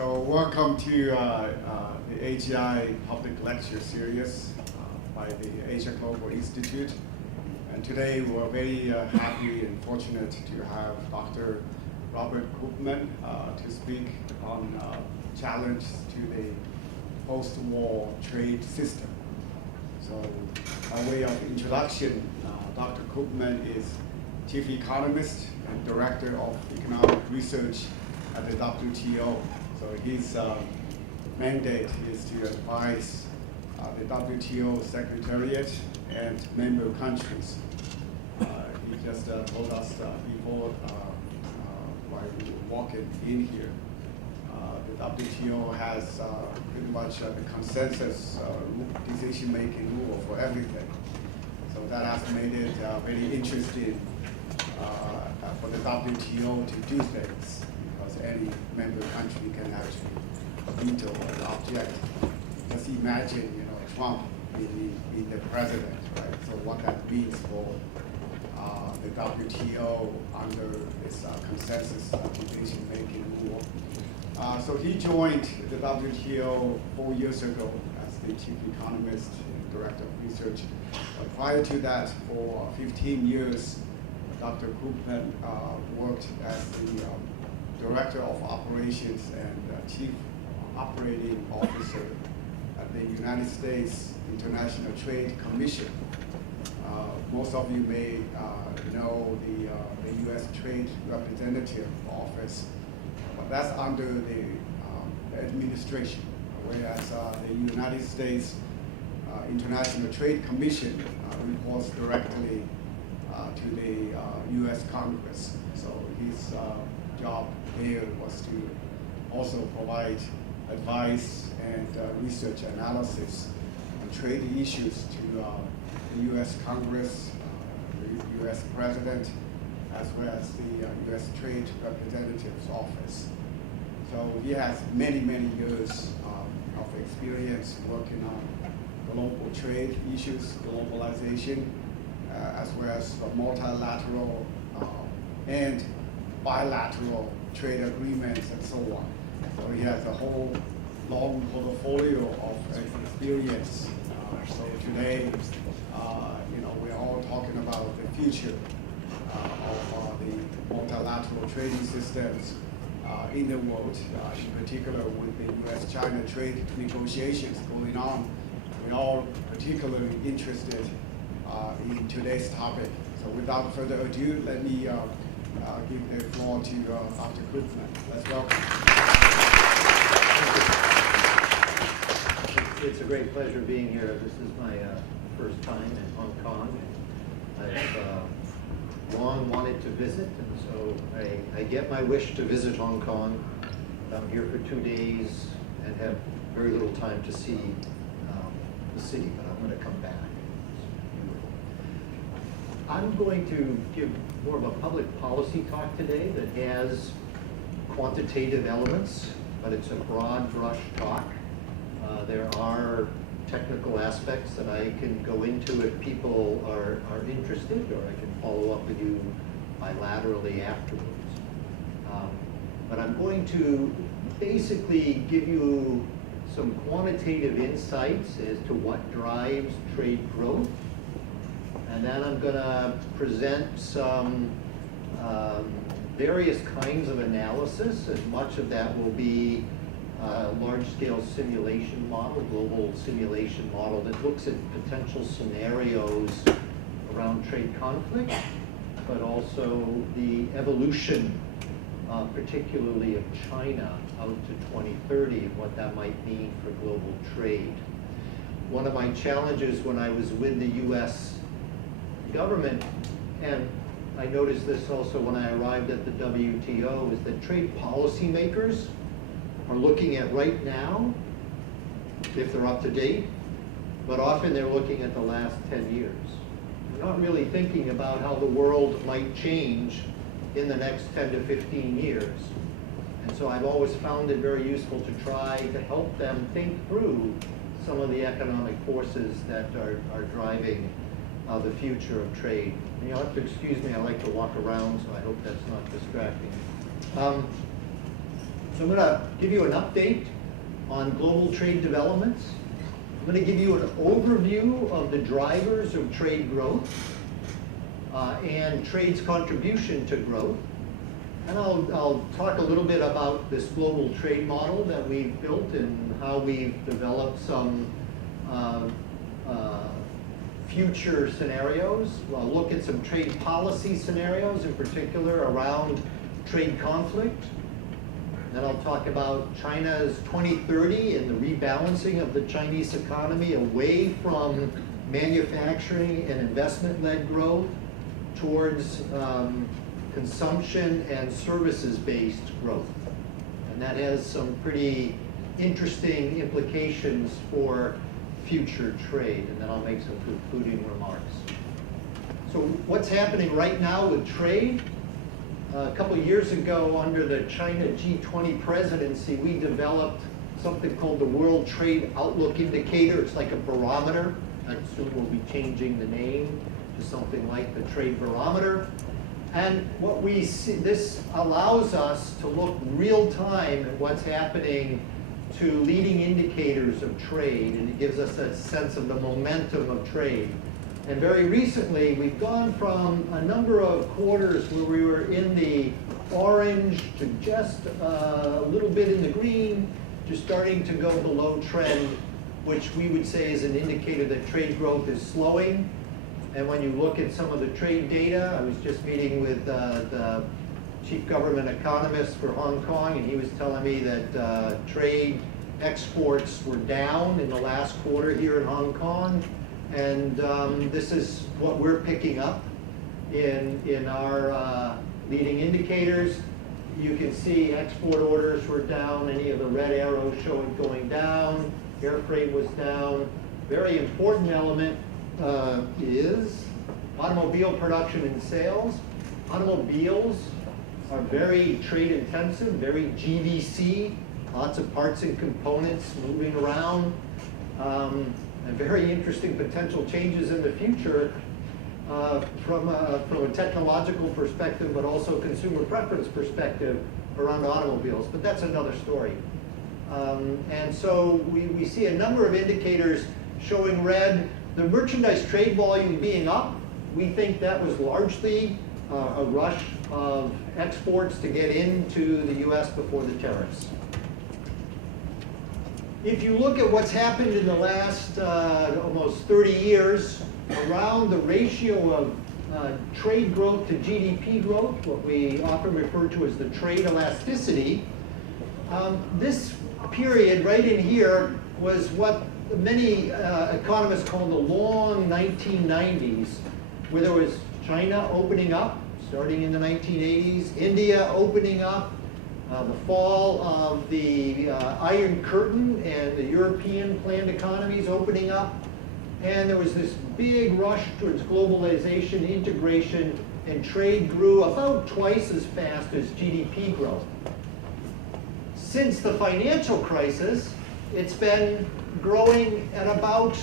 So welcome to the AGI Public Lecture Series by the Asia Global Institute. And today we're very happy and fortunate to have Dr. Robert Koopman to speak on challenge to the post-war trade system. So by way of introduction, Dr. Koopman is Chief Economist and Director of Economic Research at the WTO. So his mandate is to advise the WTO Secretariat and member countries. He just told us before while we were walking in here, the WTO has pretty much the consensus decision-making rule for everything. So that has made it very interesting for the WTO to do things, because any member country can actually veto an object. Just imagine, Trump being the president, right? So what that means for the WTO under this consensus decision-making rule. So he joined the WTO 4 years ago as the chief economist and director of research. But prior to that, for 15 years, Dr. Koopman worked as the director of operations and chief operating officer at the United States International Trade Commission. Most of you may know the U.S. Trade Representative Office, but that's under the administration, whereas the United States International Trade Commission reports directly to the U.S. Congress. So his job there was to also provide advice and research analysis on trade issues to the U.S. Congress, the U.S. President, as well as the U.S. Trade Representative's Office. So he has many, many years of experience working on global trade issues, globalization, as well as multilateral and bilateral trade agreements and so on. So he has a whole long portfolio of experience. So today, we're all talking about the future of the multilateral trading systems in the world, in particular with the U.S.-China trade negotiations going on. We're all particularly interested in today's topic. So without further ado, let me give the floor to Dr. Koopman. Let's welcome. It's a great pleasure being here. This is my first time in Hong Kong. I've long wanted to visit, and so I get my wish to visit Hong Kong. I'm here for 2 days and have very little time to see the city, but I'm going to come back. I'm going to give more of a public policy talk today that has quantitative elements, but it's a broad brush talk. There are technical aspects that I can go into if people are interested, or I can follow up with you bilaterally afterwards. But I'm going to basically give you some quantitative insights as to what drives trade growth. And then I'm going to present some various kinds of analysis, and much of that will be large-scale simulation model, global simulation model that looks at potential scenarios around trade conflict, but also the evolution, particularly of China out to 2030 and what that might mean for global trade. One of my challenges when I was with the U.S. government, and I noticed this also when I arrived at the WTO, is that trade policymakers are looking at right now, if they're up to date, but often they're looking at the last 10 years. They're not really thinking about how the world might change in the next 10 to 15 years. And so I've always found it very useful to try to help them think through some of the economic forces that are driving the future of trade. And you'll have to excuse me, I like to walk around, so I hope that's not distracting. So I'm going to give you an update on global trade developments. I'm going to give you an overview of the drivers of trade growth and trade's contribution to growth. And I'll talk a little bit about this global trade model that we've built and how we've developed some future scenarios. I'll look at some trade policy scenarios, in particular around trade conflict. Then I'll talk about China's 2030 and the rebalancing of the Chinese economy away from manufacturing and investment-led growth towards consumption and services-based growth. And that has some pretty interesting implications for future trade. And then I'll make some concluding remarks. So what's happening right now with trade? A couple of years ago, under the China G20 presidency, we developed something called the World Trade Outlook Indicator. It's like a barometer. I assume we'll be changing the name to something like the Trade Barometer. And what we see, this allows us to look real time at what's happening to leading indicators of trade, and it gives us a sense of the momentum of trade. And very recently, we've gone from a number of quarters where we were in the orange to just a little bit in the green to starting to go below trend, which we would say is an indicator that trade growth is slowing. And when you look at some of the trade data, I was just meeting with the chief government economist for Hong Kong, and he was telling me that trade exports were down in the last quarter here in Hong Kong. And this is what we're picking up in our leading indicators. You can see export orders were down. Any of the red arrows show it going down. Air freight was down. Very important element is automobile production and sales. Automobiles are very trade intensive, very GVC, lots of parts and components moving around. And very interesting potential changes in the future from a technological perspective, but also consumer preference perspective around automobiles. But that's another story. And so we see a number of indicators showing red. The merchandise trade volume being up, we think that was largely a rush of exports to get into the US before the tariffs. If you look at what's happened in the last almost 30 years around the ratio of trade growth to GDP growth, what we often refer to as the trade elasticity, this period right in here was what many economists call the long 1990s, where there was China opening up, starting in the 1980s, India opening up, the fall of the Iron Curtain and the European planned economies opening up, and there was this big rush towards globalization, integration, and trade grew about twice as fast as GDP growth. Since the financial crisis, it's been growing at about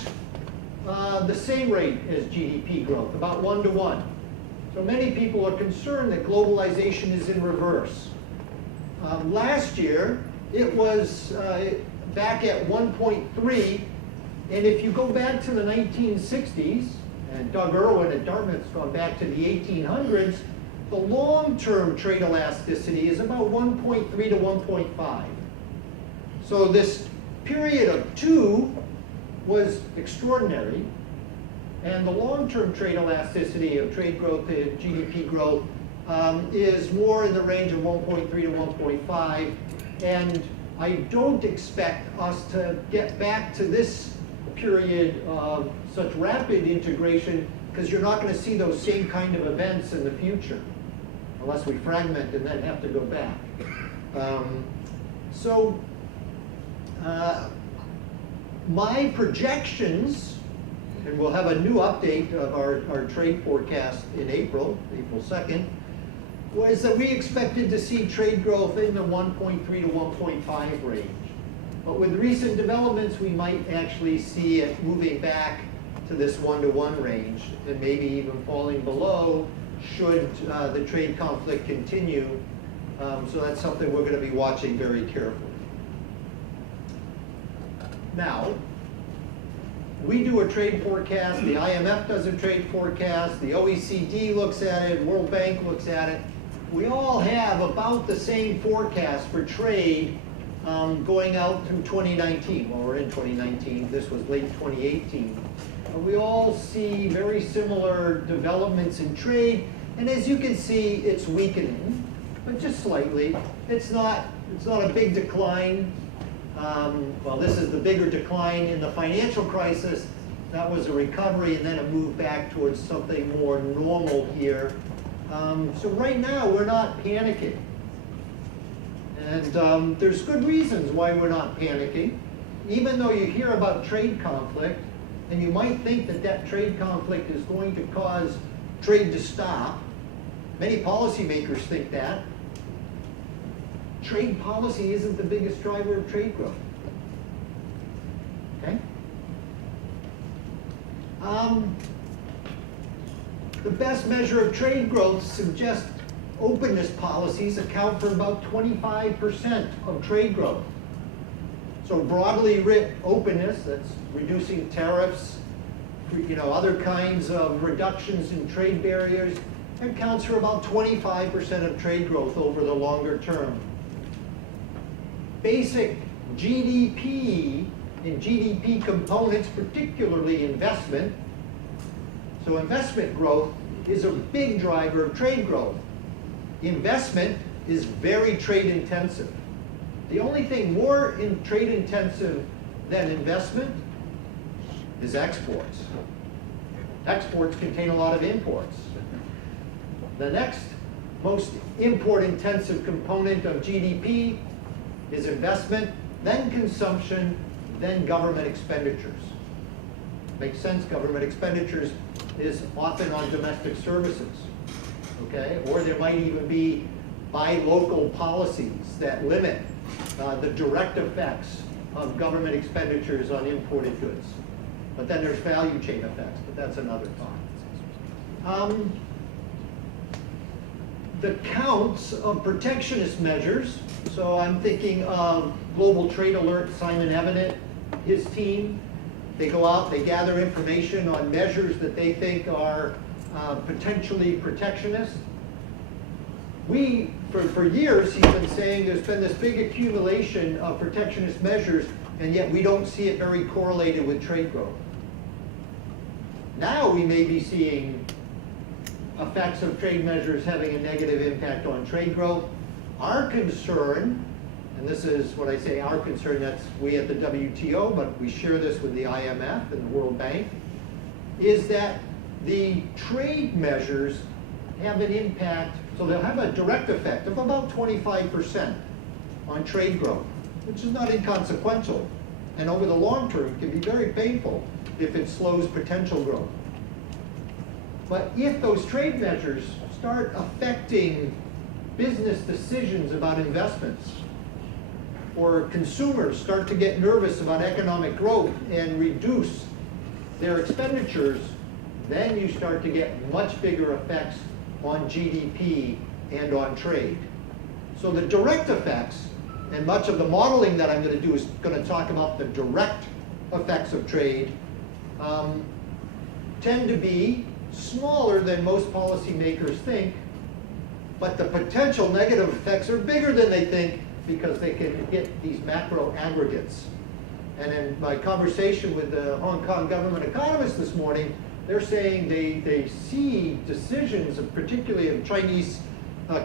the same rate as GDP growth, about 1 to 1. So many people are concerned that globalization is in reverse. Last year, it was back at 1.3, and if you go back to the 1960s, and Doug Irwin at Dartmouth's gone back to the 1800s, the long-term trade elasticity is about 1.3 to 1.5. So this period of 2 was extraordinary, and the long-term trade elasticity of trade growth to GDP growth is more in the range of 1.3 to 1.5, and I don't expect us to get back to this period of such rapid integration, because you're not going to see those same kind of events in the future, unless we fragment and then have to go back. My projections, and we'll have a new update of our trade forecast in April 2nd, was that we expected to see trade growth in the 1.3 to 1.5 range. But with recent developments, we might actually see it moving back to this 1 to 1 range, and maybe even falling below should the trade conflict continue So that's something we're going to be watching very carefully. Now, we do a trade forecast, the IMF does a trade forecast, the OECD looks at it, World Bank looks at it. We all have about the same forecast for trade going out through 2019. Well, we're in 2019, this was late 2018. We all see very similar developments in trade, and as you can see, it's weakening, but just slightly. It's not a big decline. Well, this is the bigger decline in the financial crisis. That was a recovery, and then it moved back towards something more normal here. So right now, we're not panicking. And there's good reasons why we're not panicking. Even though you hear about trade conflict, and you might think that that trade conflict is going to cause trade to stop. Many policymakers think that. Trade policy isn't the biggest driver of trade growth. Okay? The best measure of trade growth suggests openness policies account for about 25% of trade growth. So broadly writ openness, that's reducing tariffs, other kinds of reductions in trade barriers, accounts for about 25% of trade growth over the longer term. Basic GDP and GDP components, particularly investment. So investment growth is a big driver of trade growth. Investment is very trade intensive. The only thing more trade intensive than investment is exports. Exports contain a lot of imports. The next most import intensive component of GDP is investment, then consumption, then government expenditures. Makes sense, government expenditures is often on domestic services, okay? Or there might even be buy local policies that limit the direct effects of government expenditures on imported goods. But then there's value chain effects, but that's another talk. The counts of protectionist measures, so I'm thinking of Global Trade Alert, Simon Evenet, his team. They go out, they gather information on measures that they think are potentially protectionist. For years, he's been saying there's been this big accumulation of protectionist measures, and yet we don't see it very correlated with trade growth. Now we may be seeing effects of trade measures having a negative impact on trade growth. Our concern, and this is what I say our concern, that's we at the WTO, but we share this with the IMF and the World Bank, is that the trade measures have an impact, so they'll have a direct effect of about 25% on trade growth, which is not inconsequential. And over the long term, it can be very painful if it slows potential growth. But if those trade measures start affecting business decisions about investments, or consumers start to get nervous about economic growth and reduce their expenditures, then you start to get much bigger effects on GDP and on trade. So the direct effects, and much of the modeling that I'm going to do is going to talk about the direct effects of trade, tend to be smaller than most policymakers think, but the potential negative effects are bigger than they think because they can hit these macro aggregates. And in my conversation with the Hong Kong government economists this morning, they're saying they see decisions, particularly of Chinese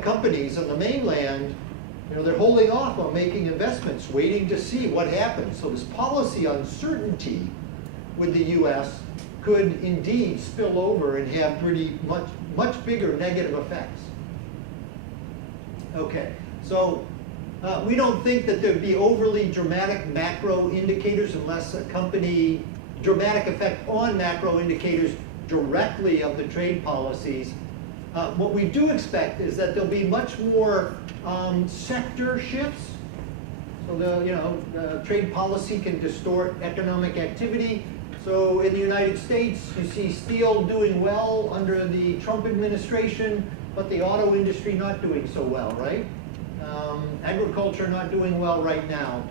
companies on the mainland, they're holding off on making investments, waiting to see what happens. So this policy uncertainty with the US could indeed spill over and have pretty much bigger negative effects. Okay, so we don't think that there'd be overly dramatic macro indicators unless a company, dramatic effect on macro indicators directly of the trade policies. What we do expect is that there'll be much more sector shifts. So the trade policy can distort economic activity. So in the United States, you see steel doing well under the Trump administration, but the auto industry not doing so well, right? Agriculture not doing well right now.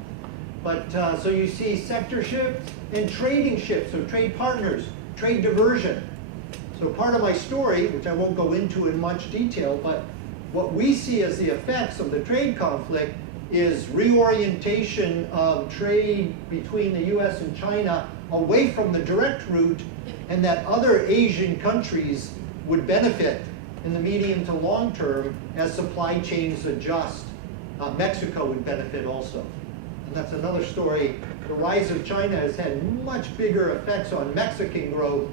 But so you see sector shifts and trading shifts, so trade partners, trade diversion. So part of my story, which I won't go into in much detail, but what we see as the effects of the trade conflict is reorientation of trade between the US and China away from the direct route, and that other Asian countries would benefit in the medium to long term as supply chains adjust. Mexico would benefit also. And that's another story. The rise of China has had much bigger effects on Mexican growth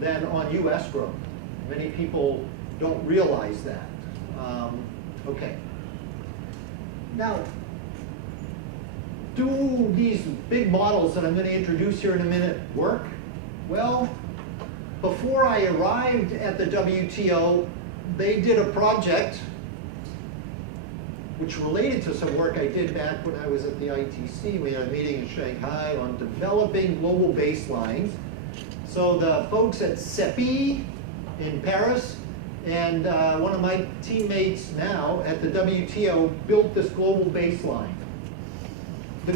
than on US growth. Many people don't realize that. Okay. Now, do these big models that I'm going to introduce here in a minute work? Well, before I arrived at the WTO, they did a project which related to some work I did back when I was at the ITC. We had a meeting in Shanghai on developing global baselines. So the folks at CEPI in Paris and one of my teammates now at the WTO built this global baseline. They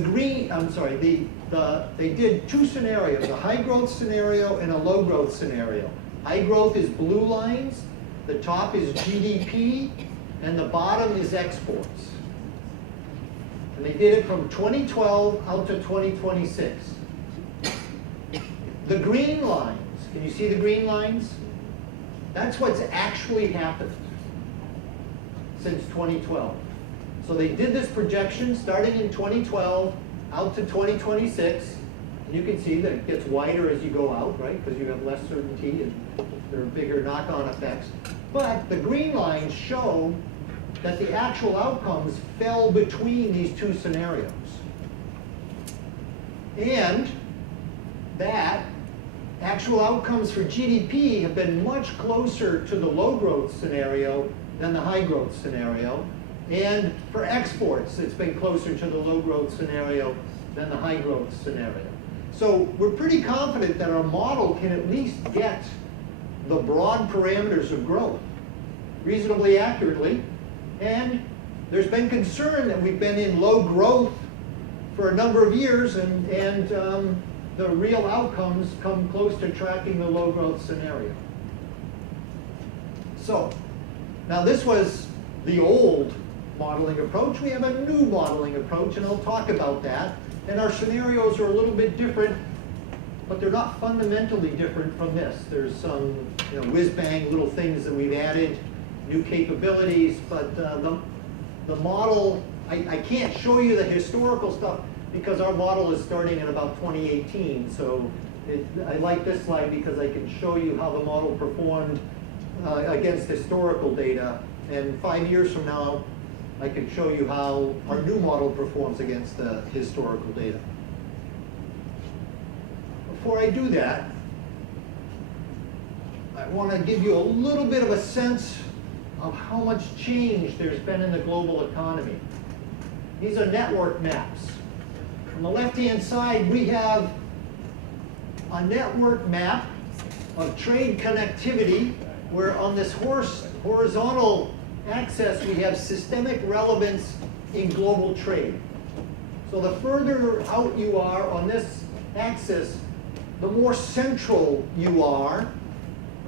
did two scenarios, a high growth scenario and a low growth scenario. High growth is blue lines, the top is GDP, and the bottom is exports. And they did it from 2012 out to 2026. The green lines, can you see the green lines? That's what's actually happened since 2012. So they did this projection starting in 2012 out to 2026. And you can see that it gets wider as you go out, right? Because you have less certainty and there are bigger knock-on effects. But the green lines show that the actual outcomes fell between these two scenarios. And that actual outcomes for GDP have been much closer to the low growth scenario than the high growth scenario. And for exports, it's been closer to the low growth scenario than the high growth scenario. So we're pretty confident that our model can at least get the broad parameters of growth reasonably accurately. And there's been concern that we've been in low growth for a number of years, and the real outcomes come close to tracking the low growth scenario. So now this was the old modeling approach. We have a new modeling approach, and I'll talk about that. And our scenarios are a little bit different, but they're not fundamentally different from this. There's some whiz-bang little things that we've added, new capabilities, but the model, I can't show you the historical stuff because our model is starting in about 2018. So I like this slide because I can show you how the model performed against historical data. And 5 years from now, I can show you how our new model performs against the historical data. Before I do that, I want to give you a little bit of a sense of how much change there's been in the global economy. These are network maps. On the left-hand side, we have a network map of trade connectivity, where on this horizontal axis, we have systemic relevance in global trade. So the further out you are on this axis, the more central you are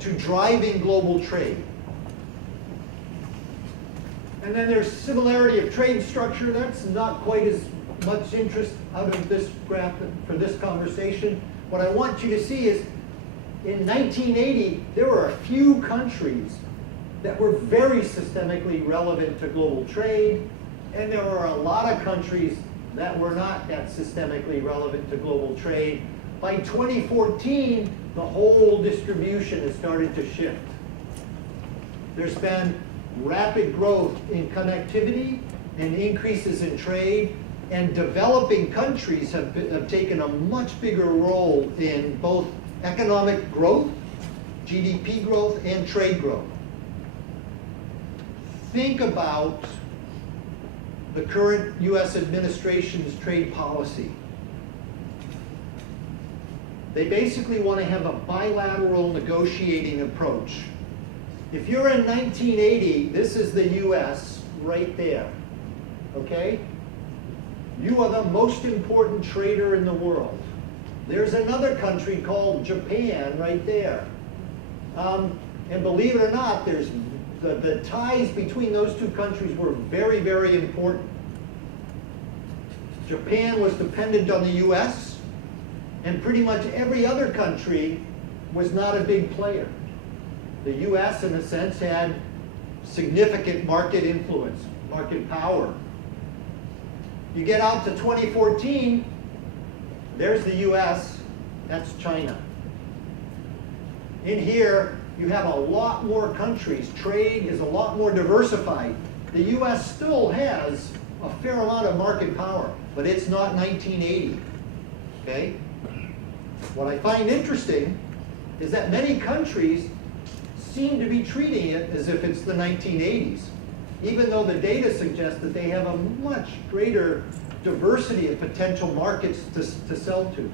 to driving global trade. And then there's similarity of trade structure. That's not quite as much interest out of this graph for this conversation. What I want you to see is in 1980, there were a few countries that were very systemically relevant to global trade, and there were a lot of countries that were not that systemically relevant to global trade. By 2014, the whole distribution has started to shift. There's been rapid growth in connectivity and increases in trade, and developing countries have taken a much bigger role in both economic growth, GDP growth, and trade growth. Think about the current US administration's trade policy. They basically want to have a bilateral negotiating approach. If you're in 1980, this is the US right there. okay? You are the most important trader in the world. There's another country called Japan right there. And believe it or not, there's the ties between those two countries were very, very important. Japan was dependent on the US, and pretty much every other country was not a big player. The US, in a sense, had significant market influence, market power. You get out to 2014, there's the US, that's China. In here, you have a lot more countries. Trade is a lot more diversified. The US still has a fair amount of market power, but it's not 1980, okay? What I find interesting is that many countries seem to be treating it as if it's the 1980s, even though the data suggests that they have a much greater diversity of potential markets to sell to.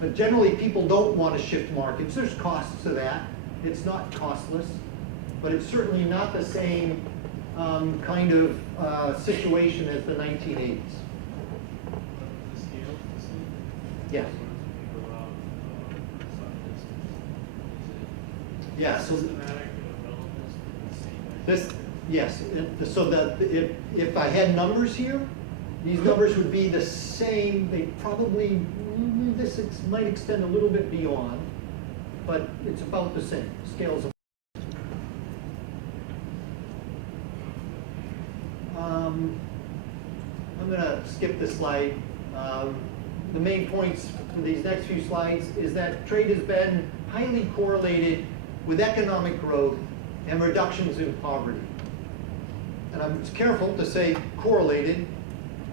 But generally, people don't want to shift markets. There's costs to that. It's not costless, but it's certainly not the same kind of situation as the 1980s. Yeah. Yeah. So this, yes. So that if I had numbers here, these numbers would be the same. They probably this might extend a little bit beyond, but it's about the same scales of. I'm going to skip this slide. The main points for these next few slides is that trade has been highly correlated with economic growth and reductions in poverty. And I'm careful to say correlated.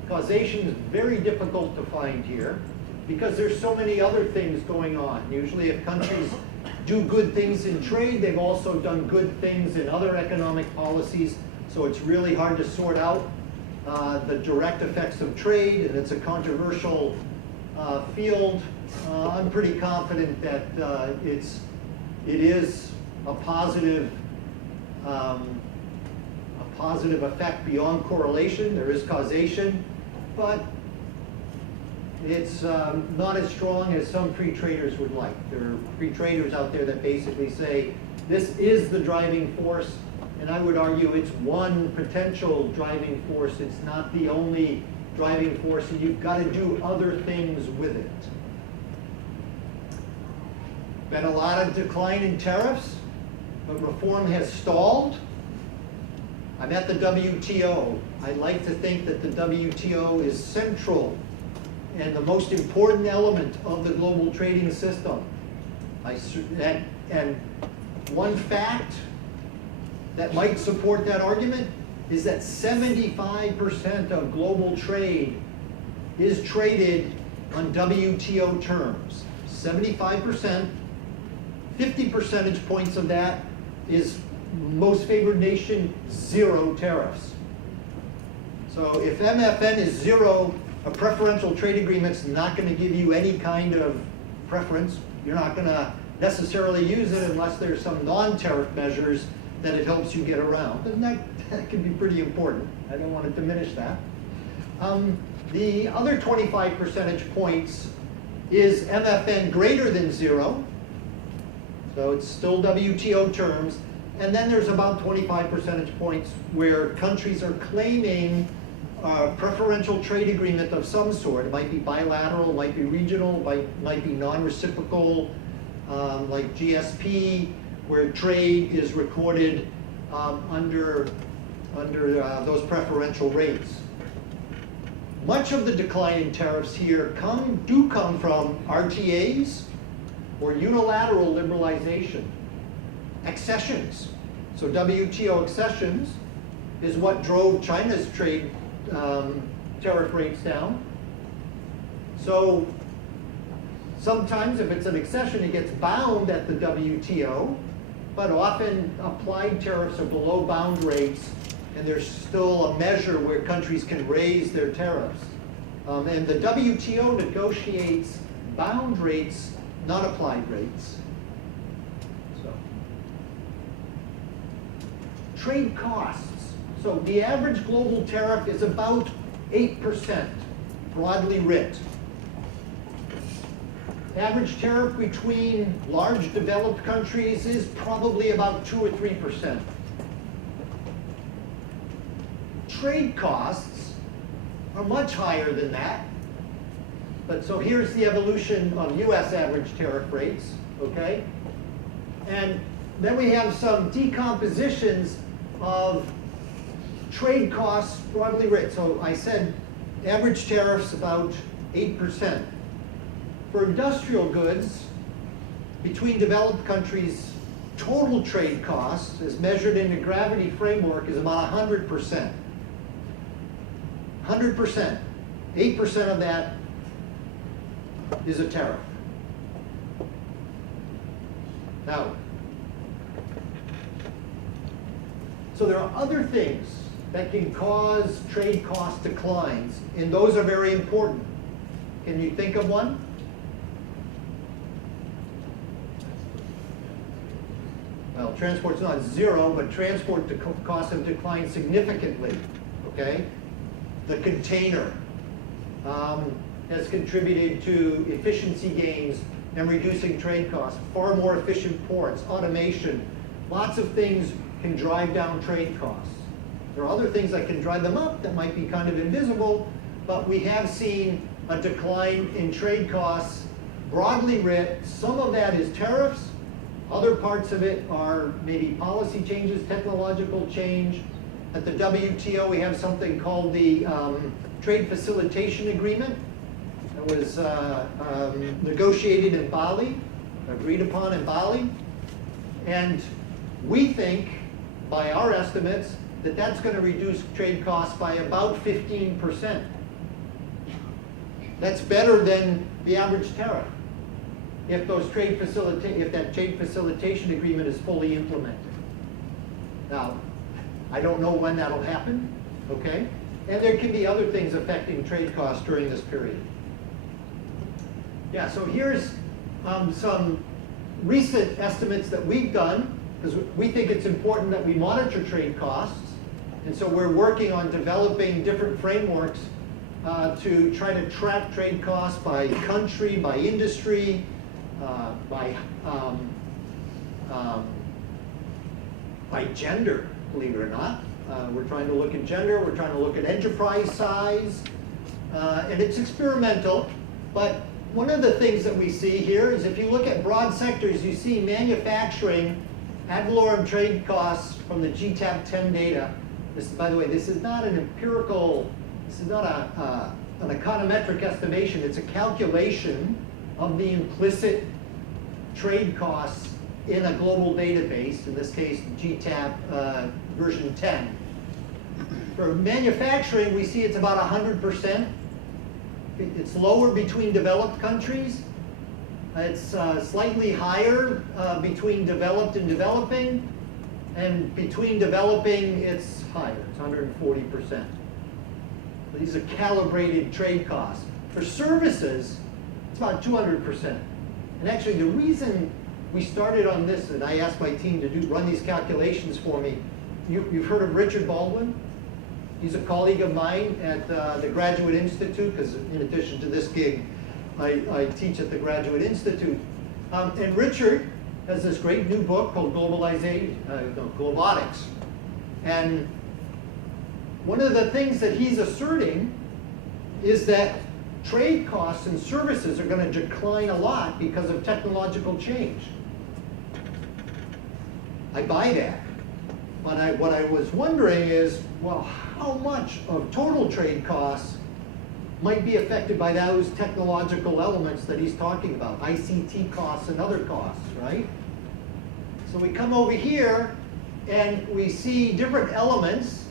Causation is very difficult to find here because there's so many other things going on. Usually if countries do good things in trade, they've also done good things in other economic policies. So it's really hard to sort out the direct effects of trade, and it's a controversial field. I'm pretty confident that it is a positive effect beyond correlation. There is causation, but it's not as strong as some free traders would like. There are free traders out there that basically say this is the driving force, and I would argue it's one potential driving force. It's not the only driving force, and you've got to do other things with it. Been a lot of decline in tariffs, but reform has stalled. I'm at the WTO. I like to think that the WTO is central and the most important element of the global trading system. And one fact that might support that argument is that 75% of global trade is traded on WTO terms. 75%, 50 percentage points of that is most favored nation, 0 tariffs. So if MFN is 0, a preferential trade agreement's not going to give you any kind of preference. You're not going to necessarily use it unless there's some non-tariff measures that it helps you get around. And that can be pretty important. I don't want to diminish that. The other 25 percentage points is MFN greater than 0. So it's still WTO terms. And then there's about 25 percentage points where countries are claiming a preferential trade agreement of some sort. It might be bilateral, it might be regional, might be non-reciprocal, like GSP, where trade is recorded under those preferential rates. Much of the decline in tariffs here do come from RTAs or unilateral liberalization. Accessions. So WTO accessions is what drove China's trade tariff rates down. So sometimes if it's an accession, it gets bound at the WTO, but often applied tariffs are below bound rates, and there's still a measure where countries can raise their tariffs. And the WTO negotiates bound rates, not applied rates. Trade costs. So the average global tariff is about 8%, broadly writ. Average tariff between large developed countries is probably about 2 or 3%. Trade costs are much higher than that. But so here's the evolution of US average tariff rates, okay? And then we have some decompositions of trade costs broadly writ. So I said average tariffs about 8%. For industrial goods, between developed countries, total trade costs, as measured in the gravity framework, is about 100%. 100%. 8% of that is a tariff. Now, so there are other things that can cause trade cost declines, and those are very important. Can you think of one? Well, transport's not zero, but transport costs have declined significantly, okay? The container has contributed to efficiency gains and reducing trade costs. Far more efficient ports, automation, lots of things can drive down trade costs. There are other things that can drive them up that might be kind of invisible, but we have seen a decline in trade costs broadly writ. Some of that is tariffs. Other parts of it are maybe policy changes, technological change. At the WTO, we have something called the Trade Facilitation Agreement. That was negotiated in Bali, agreed upon in Bali. And we think, by our estimates, that that's going to reduce trade costs by about 15%. That's better than the average tariff if that trade facilitation agreement is fully implemented. Now, I don't know when that'll happen, okay? And there can be other things affecting trade costs during this period. Yeah, so here's some recent estimates that we've done, because we think it's important that we monitor trade costs. And so we're working on developing different frameworks to try to track trade costs by country, by industry, by gender, believe it or not. We're trying to look at gender, we're trying to look at enterprise size, and it's experimental, but one of the things that we see here is if you look at broad sectors, you see manufacturing, ad valorem trade costs from the GTAP 10 data. This, by the way, this is not an empirical, this is not an econometric estimation, it's a calculation of the implicit trade costs in a global database, in this case GTAP version 10. For manufacturing, we see it's about 100%. It's lower between developed countries. It's slightly higher between developed and developing. And between developing, it's higher. It's 140%. These are calibrated trade costs. For services, it's about 200%. And actually, the reason we started on this, and I asked my team to run these calculations for me, you've heard of Richard Baldwin? He's a colleague of mine at the Graduate Institute, because in addition to this gig, I teach at the Graduate Institute. And Richard has this great new book called Globotics. And one of the things that he's asserting is that trade costs and services are going to decline a lot because of technological change. I buy that. But what I was wondering is, well, how much of total trade costs might be affected by those technological elements that he's talking about, ICT costs and other costs, right? So we come over here and we see different elements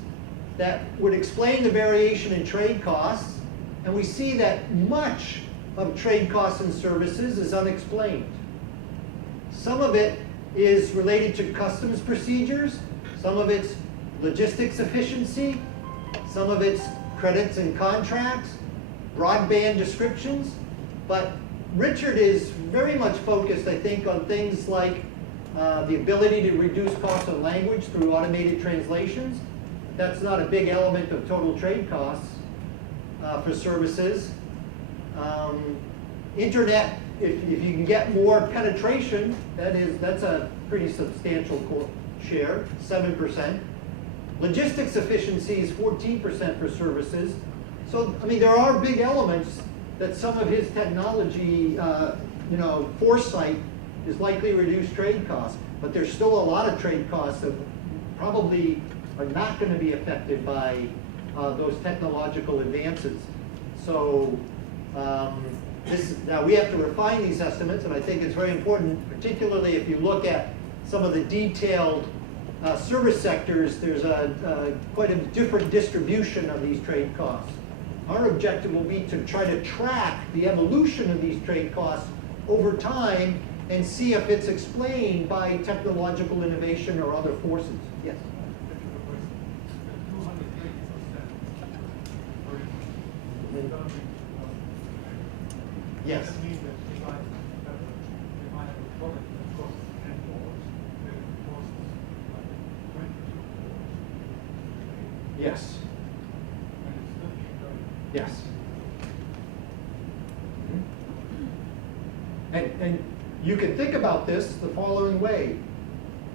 that would explain the variation in trade costs, and we see that much of trade costs and services is unexplained. Some of it is related to customs procedures, some of it's logistics efficiency, some of it's credits and contracts, broadband descriptions, but Richard is very much focused, I think, on things like the ability to reduce cost of language through automated translations, that's not a big element of total trade costs for services. Internet, if you can get more penetration, that's a pretty substantial share, 7%. Logistics efficiency is 14% for services. So, I mean, there are big elements that some of his technology, foresight is likely to reduce trade costs, but there's still a lot of trade costs that probably are not going to be affected by those technological advances. So now we have to refine these estimates, and I think it's very important, particularly if you look at some of the detailed service sectors, there's quite a different distribution of these trade costs. Our objective will be to try to track the evolution of these trade costs over time and see if it's explained by technological innovation or other forces. Yes? Yes. Does that mean that if I have a product that costs $10, then it costs like $22? Yes. And it's still keep going. Yes. And you can think about this the following way.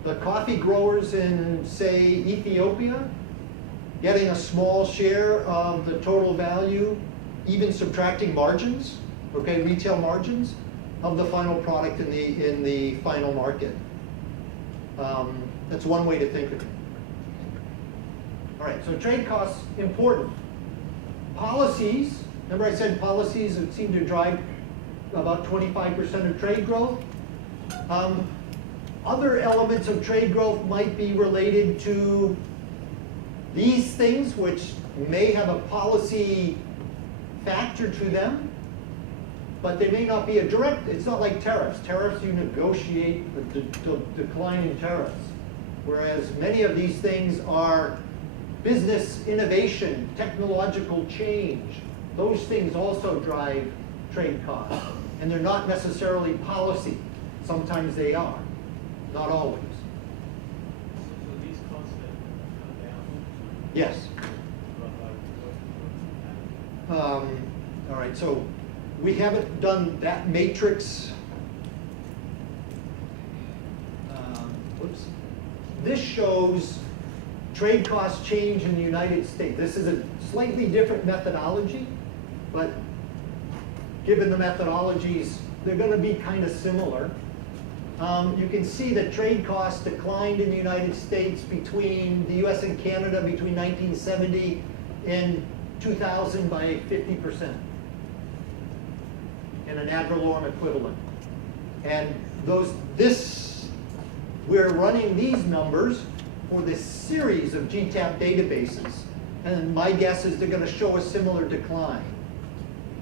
The coffee growers in, say, Ethiopia, getting a small share of the total value, even subtracting margins, okay, retail margins, of the final product in the final market. That's one way to think of it. All right, so trade costs, important. Policies, remember I said policies that seem to drive about 25% of trade growth? Other elements of trade growth might be related to these things, which may have a policy factor to them, but they may not be a direct, it's not like tariffs. Tariffs, you negotiate the decline in tariffs, whereas many of these things are business innovation, technological change. Those things also drive trade costs, and they're not necessarily policy. Sometimes they are, not always. So these costs that come down? Yes. All right, so we haven't done that matrix. Whoops. This shows trade cost change in the United States. This is a slightly different methodology, but given the methodologies, they're going to be kind of similar. You can see that trade costs declined in the United States between the US and Canada between 1970 and 2000 by 50% in an ad valorem equivalent. And we're running these numbers for this series of GTAP databases, and my guess is they're going to show a similar decline.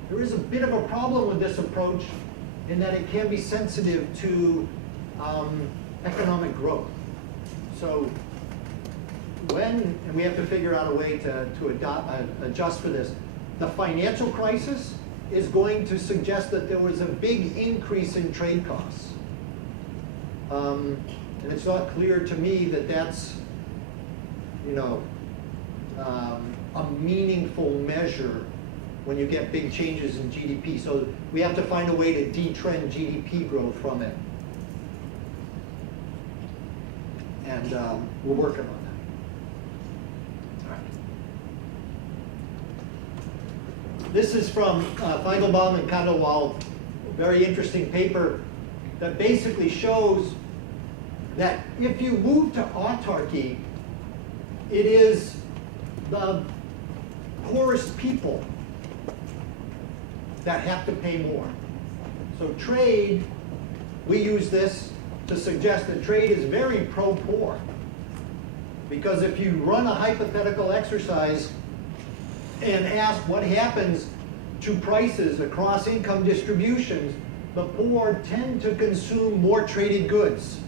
There is a bit of a problem with this approach in that it can be sensitive to economic growth. So and we have to figure out a way to adjust for this. The financial crisis is going to suggest that there was a big increase in trade costs. And it's not clear to me that that's, a meaningful measure when you get big changes in GDP. So we have to find a way to detrend GDP growth from it. And we're working on that. All right. This is from Feigelbaum and Kandelwald, a very interesting paper that basically shows that if you move to autarky, it is the poorest people that have to pay more. So trade, we use this to suggest that trade is very pro-poor. Because if you run a hypothetical exercise and ask what happens to prices across income distributions, the poor tend to consume more traded goods.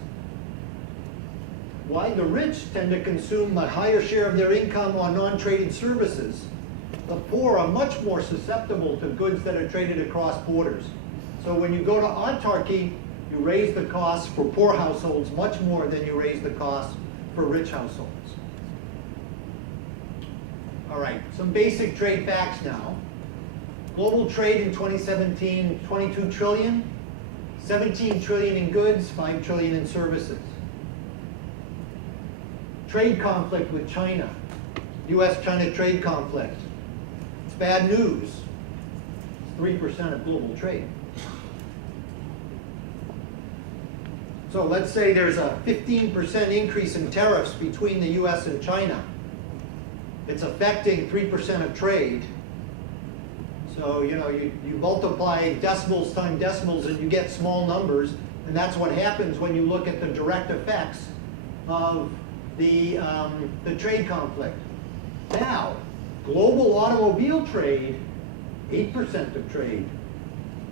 Why? The rich tend to consume a higher share of their income on non-traded services. The poor are much more susceptible to goods that are traded across borders. So when you go to autarky, you raise the costs for poor households much more than you raise the costs for rich households. All right, some basic trade facts now. Global trade in 2017, 22 trillion, 17 trillion in goods, 5 trillion in services. Trade conflict with China, US-China trade conflict. It's bad news. It's 3% of global trade. So let's say there's a 15% increase in tariffs between the US and China. It's affecting 3% of trade. So, you know, you multiply decimals times decimals and you get small numbers, and that's what happens when you look at the direct effects of the trade conflict. Now, global automobile trade, 8% of trade,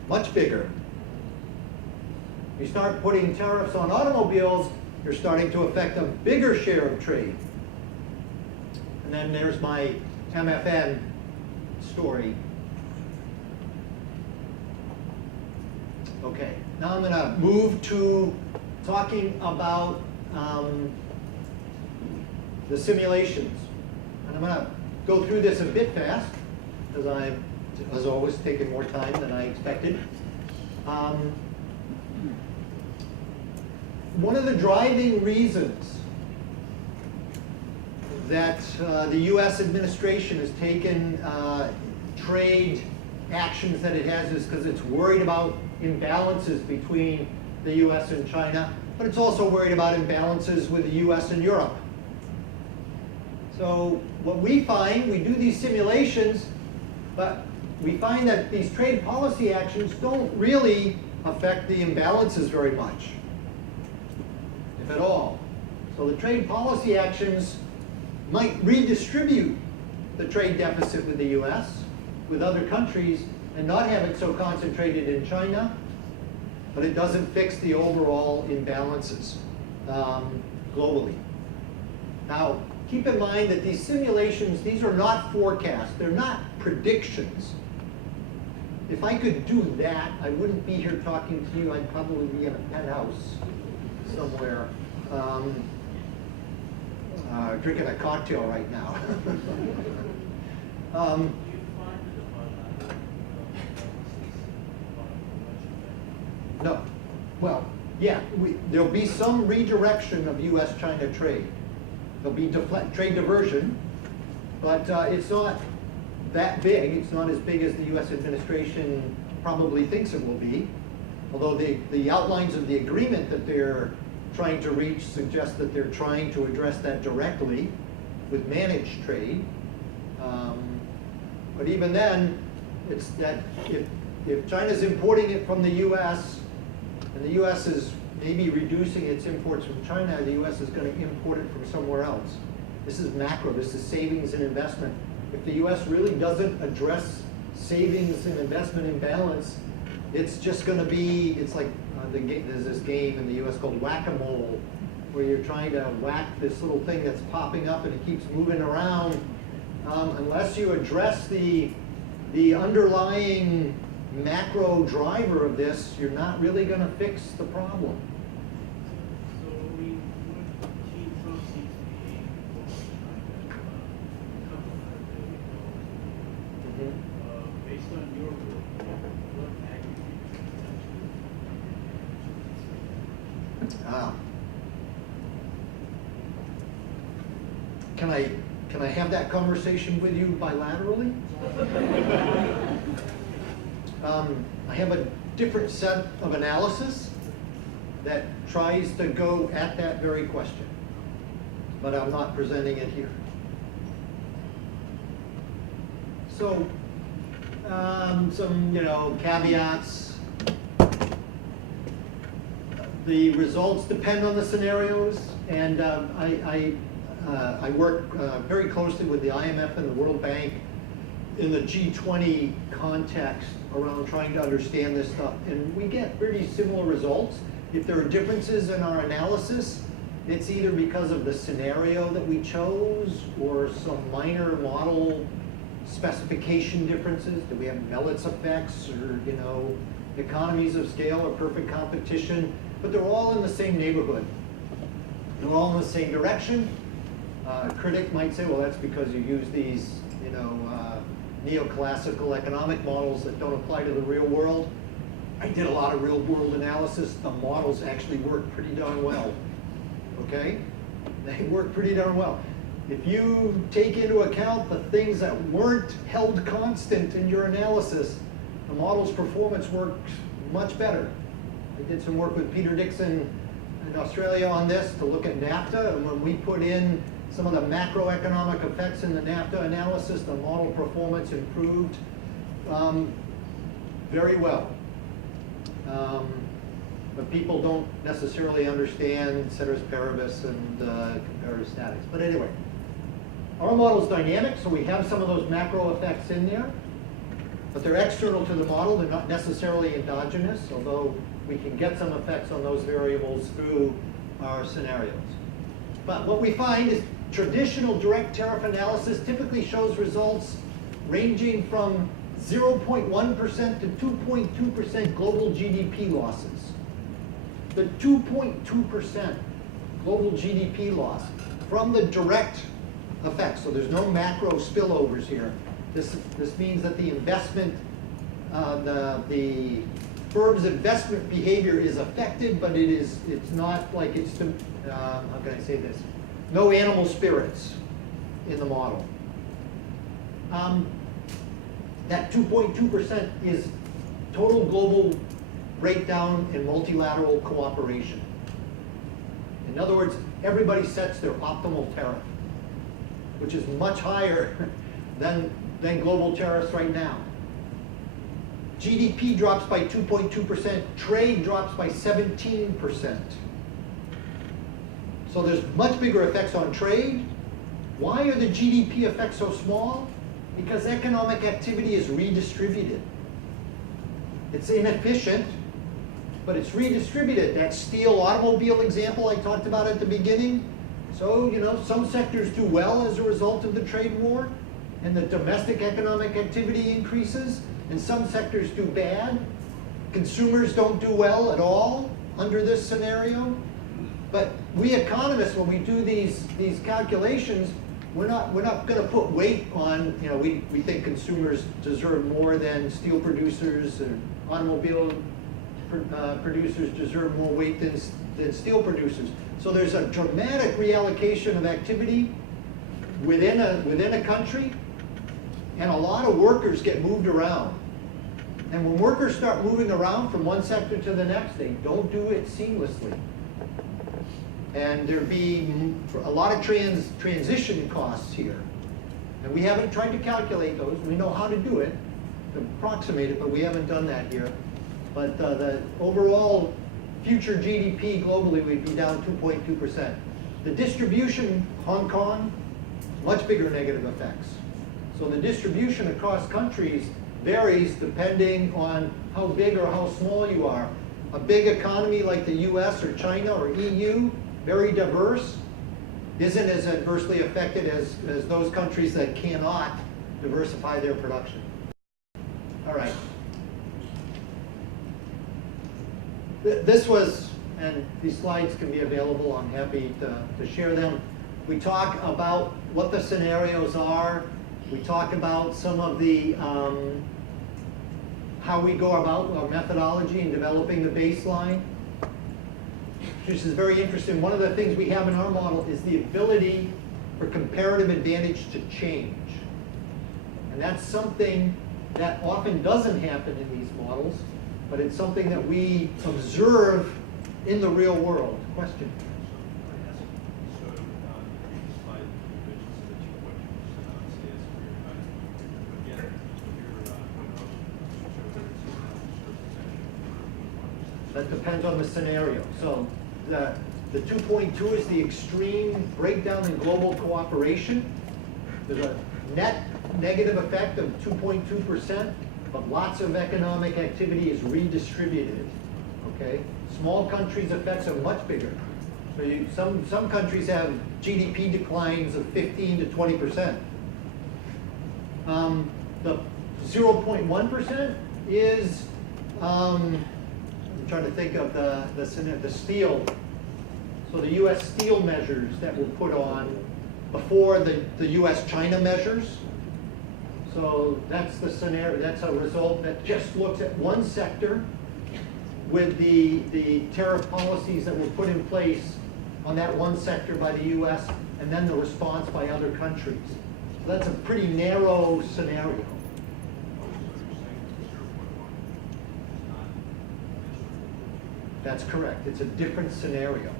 much bigger. You start putting tariffs on automobiles, you're starting to affect a bigger share of trade. And then there's my MFN story. Okay, now I'm going to move to talking about the simulations. And I'm going to go through this a bit fast, because I've, as always, taken more time than I expected. One of the driving reasons that the US administration has taken trade actions that it has is because it's worried about imbalances between the US and China, but it's also worried about imbalances with the US and Europe. So what we find, we do these simulations, but we find that these trade policy actions don't really affect the imbalances very much, if at all. So the trade policy actions might redistribute the trade deficit with the US, with other countries, and not have it so concentrated in China, but it doesn't fix the overall imbalances globally. Now, keep in mind that these simulations, these are not forecasts, they're not predictions. If I could do that, I wouldn't be here talking to you, I'd probably be in a penthouse somewhere, drinking a cocktail right now. No. Well, yeah, there'll be some redirection of US-China trade. There'll be trade diversion, but it's not that big. It's not as big as the US administration probably thinks it will be. Although the outlines of the agreement that they're trying to reach suggest that they're trying to address that directly with managed trade. But even then, it's that if China's importing it from the US, and the US is maybe reducing its imports from China, the US is going to import it from somewhere else. This is macro, this is savings and investment. If the US really doesn't address savings and investment imbalance, it's just going to be, it's like there's this game in the US called whack-a-mole, where you're trying to whack this little thing that's popping up and it keeps moving around. Unless you address the underlying macro driver of this, you're not really going to fix the problem. So we would keep something based on your work, what magnitude? Can I have that conversation with you bilaterally? I have a different set of analysis that tries to go at that very question, but I'm not presenting it here. So, some caveats. The results depend on the scenarios, and I work very closely with the IMF and the World Bank in the G20 context around trying to understand this stuff. And we get pretty similar results. If there are differences in our analysis, it's either because of the scenario that we chose or some minor model specification differences. Do we have Melitz effects or economies of scale or perfect competition? But they're all in the same neighborhood. They're all in the same direction. A critic might say, well, that's because you use these neoclassical economic models that don't apply to the real world. I did a lot of real world analysis. The models actually work pretty darn well, okay? They work pretty darn well. If you take into account the things that weren't held constant in your analysis, the model's performance works much better. I did some work with Peter Dixon in Australia on this to look at NAFTA, and when we put in some of the macroeconomic effects in the NAFTA analysis, the model performance improved very well. But people don't necessarily understand ceteris paribus and comparative statics. But anyway, our model's dynamic, so we have some of those macro effects in there, but they're external to the model. They're not necessarily endogenous, although we can get some effects on those variables through our scenarios. But what we find is traditional direct tariff analysis typically shows results ranging from 0.1% to 2.2% global GDP losses. The 2.2% global GDP loss from the direct effects, so there's no macro spillovers here. This means that the investment, the firm's investment behavior is affected, but it's not like it's, how can I say this? No animal spirits in the model. That 2.2% is total global breakdown in multilateral cooperation. In other words, everybody sets their optimal tariff, which is much higher than global tariffs right now. GDP drops by 2.2%, trade drops by 17%. So there's much bigger effects on trade. Why are the GDP effects so small? Because economic activity is redistributed. It's inefficient, but it's redistributed. That steel automobile example I talked about at the beginning. So, some sectors do well as a result of the trade war, and the domestic economic activity increases, and some sectors do bad. Consumers don't do well at all under this scenario. But we economists, when we do these calculations, we're not going to put weight on, we think consumers deserve more than steel producers, and automobile producers deserve more weight than steel producers. So there's a dramatic reallocation of activity within a country, and a lot of workers get moved around. And when workers start moving around from one sector to the next, they don't do it seamlessly. And there'd be a lot of transition costs here. And we haven't tried to calculate those. We know how to do it, to approximate it, but we haven't done that here. But the overall future GDP globally would be down 2.2%. The distribution, Hong Kong, much bigger negative effects. So the distribution across countries varies depending on how big or how small you are. A big economy like the US or China or EU, very diverse, isn't as adversely affected as those countries that cannot diversify their production. All right. This was, and these slides can be available, I'm happy to share them. We talk about what the scenarios are. We talk about some of the, how we go about our methodology in developing the baseline. This is very interesting. One of the things we have in our model is the ability for comparative advantage to change. And that's something that often doesn't happen in these models, but it's something that we observe in the real world. Question? That depends on the scenario. So the 2.2 is the extreme breakdown in global cooperation. There's a net negative effect of 2.2%, but lots of economic activity is redistributed. Okay? Small countries' effects are much bigger. So some countries have GDP declines of 15 to 20%. The 0.1% is I'm trying to think of the steel. So the U.S. steel measures that were put on before the U.S.-China measures. So that's the scenario, that's a result that just looks at one sector with the tariff policies that were put in place on that one sector by the US, and then the response by other countries. So that's a pretty narrow scenario. That's correct. It's a different scenario.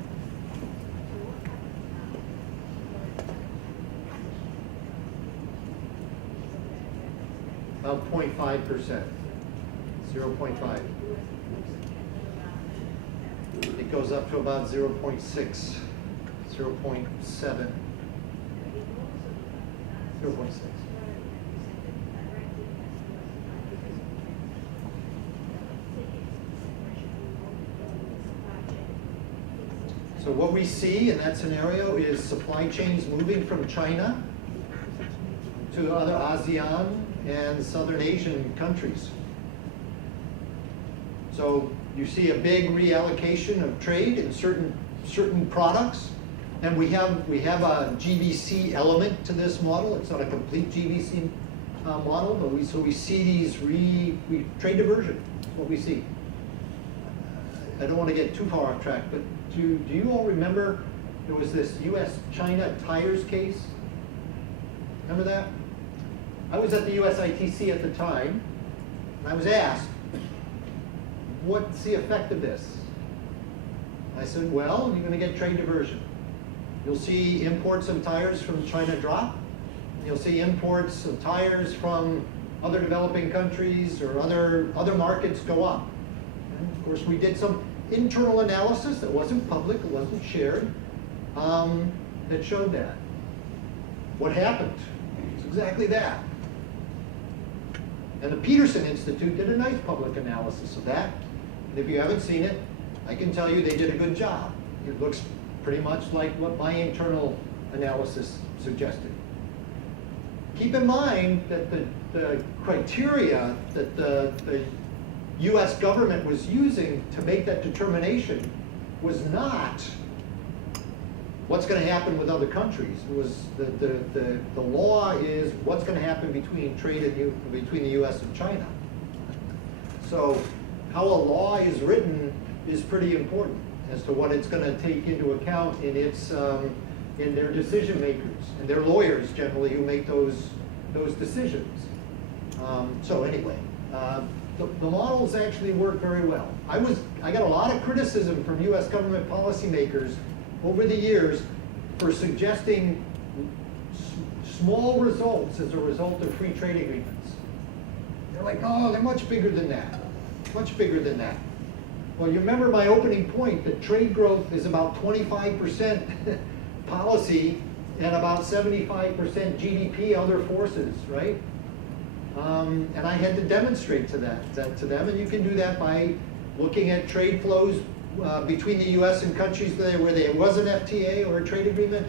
About 0.5%, 0.5. It goes up to about 0.6, 0.7, 0.6. So what we see in that scenario is supply chains moving from China to other ASEAN and Southern Asian countries. So you see a big reallocation of trade in certain products, and we have a GVC element to this model. It's not a complete GVC model, but we see these trade diversion. That's what we see. I don't want to get too far off track, but do you all remember there was this US-China tires case? Remember that? I was at the USITC at the time, and I was asked, what's the effect of this? I said, well, you're going to get trade diversion. You'll see imports of tires from China drop. You'll see imports of tires from other developing countries or other markets go up. And of course, we did some internal analysis that wasn't public, it wasn't shared, that showed that. What happened? It's exactly that. And the Peterson Institute did a nice public analysis of that. And if you haven't seen it, I can tell you they did a good job. It looks pretty much like what my internal analysis suggested. Keep in mind that the criteria that the US government was using to make that determination was not what's going to happen with other countries. It was the law is what's going to happen between between the US and China. So how a law is written is pretty important as to what it's going to take into account in in their decision makers and their lawyers generally who make those decisions. So anyway, the models actually work very well. I got a lot of criticism from US government policymakers over the years for suggesting small results as a result of free trade agreements. They're like, oh, they're much bigger than that, much bigger than that. Well, you remember my opening point that trade growth is about 25% policy and about 75% GDP other forces, right? And I had to demonstrate to them, and you can do that by looking at trade flows between the U.S. and countries where there was an FTA or a trade agreement.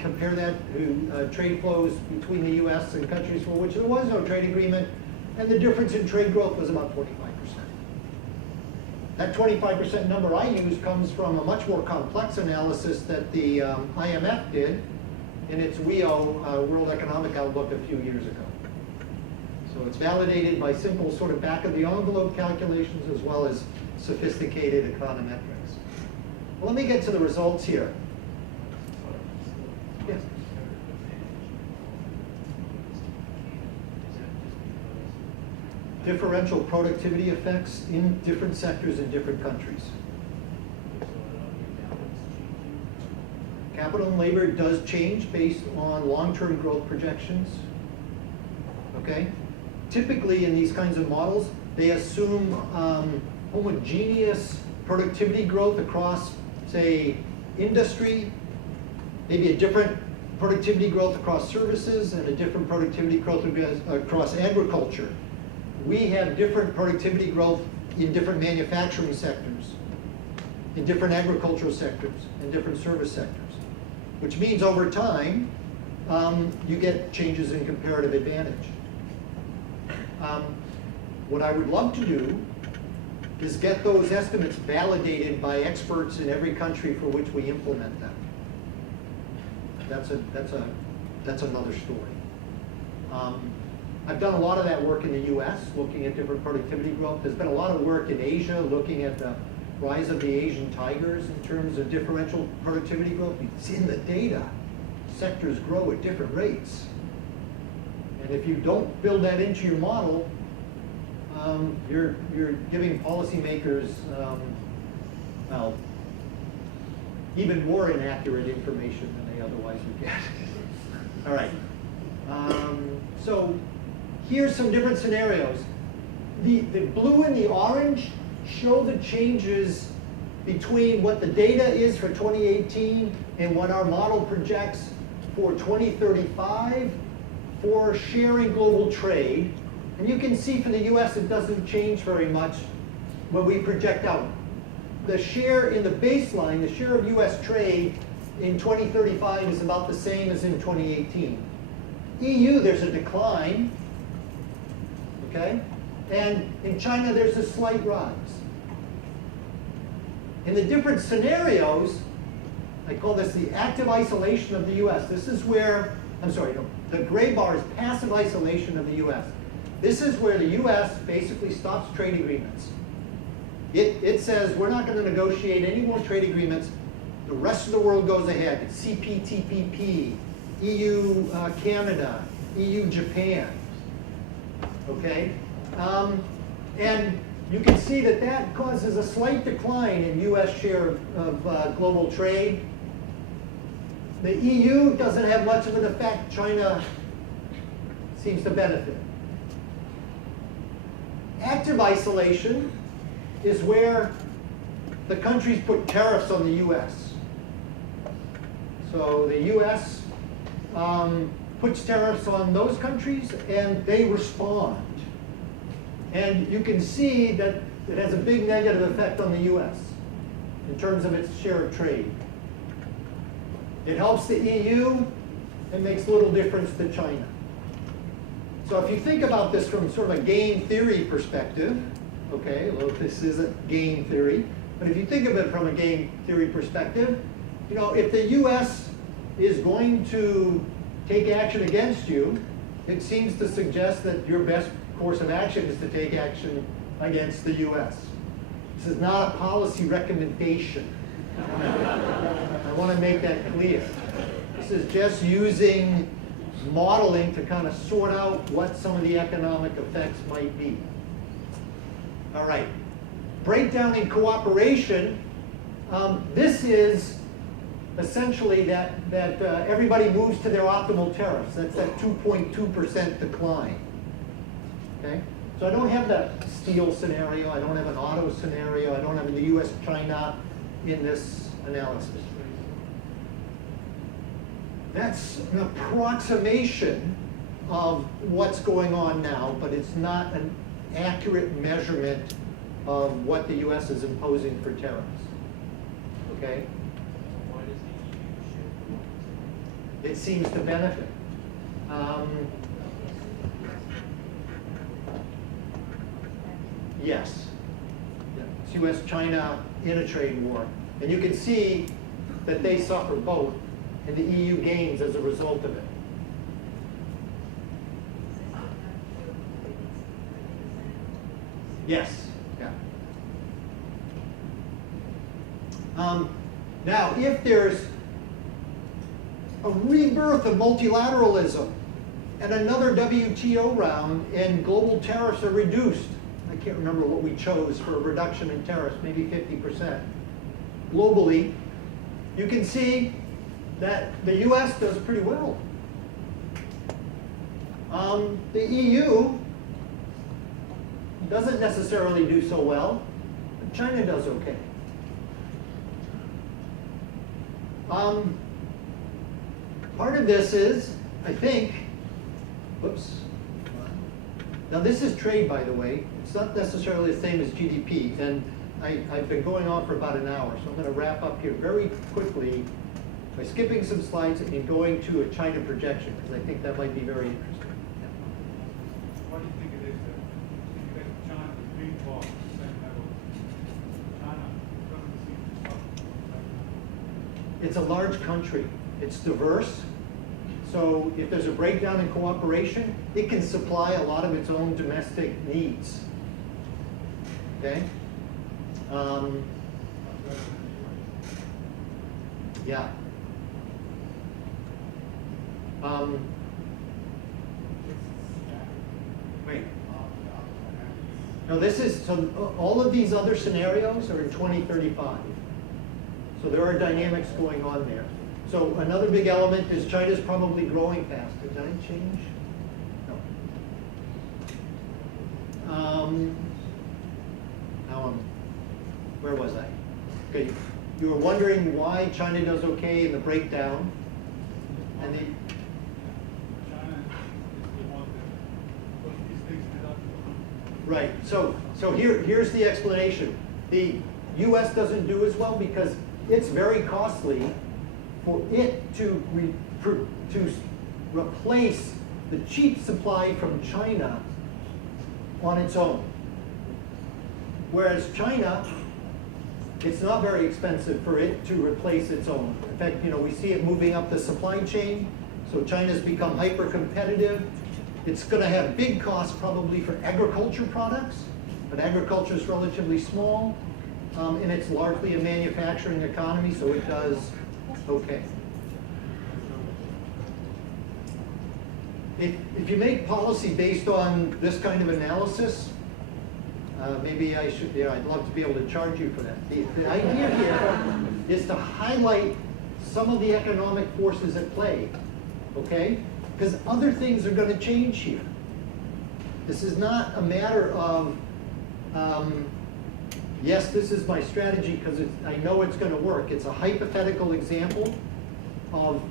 Compare that to trade flows between the U.S. and countries for which there was no trade agreement, and the difference in trade growth was about 25%. That 25% number I use comes from a much more complex analysis that the IMF did in its WEO, World Economic Outlook, a few years ago. So it's validated by simple sort of back-of-the-envelope calculations as well as sophisticated econometrics. Well, let me get to the results here. Yes. Differential productivity effects in different sectors in different countries. Capital and labor does change based on long-term growth projections. Okay? Typically in these kinds of models, they assume homogeneous productivity growth across, say, industry, maybe a different productivity growth across services, and a different productivity growth across agriculture. We have different productivity growth in different manufacturing sectors, in different agricultural sectors, and different service sectors, which means over time, you get changes in comparative advantage. What I would love to do is get those estimates validated by experts in every country for which we implement them. That's another story. I've done a lot of that work in the US, looking at different productivity growth. There's been a lot of work in Asia, looking at the rise of the Asian tigers in terms of differential productivity growth. It's in the data. Sectors grow at different rates. And if you don't build that into your model, you're giving policymakers well, even more inaccurate information than they otherwise would get. All right. So here's some different scenarios. The blue and the orange show the changes between what the data is for 2018 and what our model projects for 2035 for sharing global trade. And you can see for the US it doesn't change very much when we project out. The share in the baseline, the share of US trade in 2035 is about the same as in 2018. EU, there's a decline, okay? And in China, there's a slight rise. In the different scenarios, I call this the active isolation of the US. This is where, I'm sorry, no, the gray bar is passive isolation of the US. This is where the US basically stops trade agreements. It says we're not going to negotiate any more trade agreements. The rest of the world goes ahead. It's CPTPP, EU Canada, EU Japan. Okay? And you can see that that causes a slight decline in US share of global trade. The EU doesn't have much of an effect. China seems to benefit. Active isolation is where the countries put tariffs on the US. So the US puts tariffs on those countries and they respond. And you can see that it has a big negative effect on the US in terms of its share of trade. It helps the EU, it makes little difference to China. So if you think about this from sort of a game theory perspective, okay, well, this isn't game theory, but if you think of it from a game theory perspective, you know, if the US is going to take action against you, it seems to suggest that your best course of action is to take action against the US. This is not a policy recommendation. I want to make that clear. This is just using modeling to kind of sort out what some of the economic effects might be. All right. Breakdown in cooperation. This is essentially that everybody moves to their optimal tariffs. That's that 2.2% decline. Okay? So I don't have that steel scenario. I don't have an auto scenario. I don't have the US-China in this analysis. That's an approximation of what's going on now, but it's not an accurate measurement of what the US is imposing for tariffs. Okay? Why does the EU shift? It seems to benefit. Yes. Yeah. It's US-China in a trade war. And you can see that they suffer both, and the EU gains as a result of it. Yes. Yeah. Now, if there's a rebirth of multilateralism and another WTO round and global tariffs are reduced, I can't remember what we chose for a reduction in tariffs, maybe 50%. Globally, you can see that the US does pretty well. The EU doesn't necessarily do so well, but China does okay. Part of this is, I think, whoops. Now this is trade, by the way. It's not necessarily the same as GDP, and I've been going on for about an hour, so I'm going to wrap up here very quickly by skipping some slides and going to a China projection, because I think that might be very interesting. What do you think it is that you think China, the green bar, same level, China doesn't seem to suffer? It's a large country. It's diverse. So if there's a breakdown in cooperation, it can supply a lot of its own domestic needs. Okay? Yeah. Wait. No, this is, so all of these other scenarios are in 2035. So there are dynamics going on there. So another big element is China's probably growing faster. Did I change? No. Where was I? Okay, you were wondering why China does okay in the breakdown. And the, China is the one that puts these things deductible. right, so here's the explanation. The US doesn't do as well because it's very costly for it to replace the cheap supply from China on its own. Whereas China, it's not very expensive for it to replace its own. In fact, we see it moving up the supply chain. So China's become hyper competitive. It's going to have big costs probably for agriculture products, but agriculture is relatively small, and it's largely a manufacturing economy, so it does okay. If you make policy based on this kind of analysis, maybe I should, I'd love to be able to charge you for that. The idea here is to highlight some of the economic forces at play, okay? Because other things are going to change here. This is not a matter of, yes, this is my strategy because I know it's going to work. It's a hypothetical example of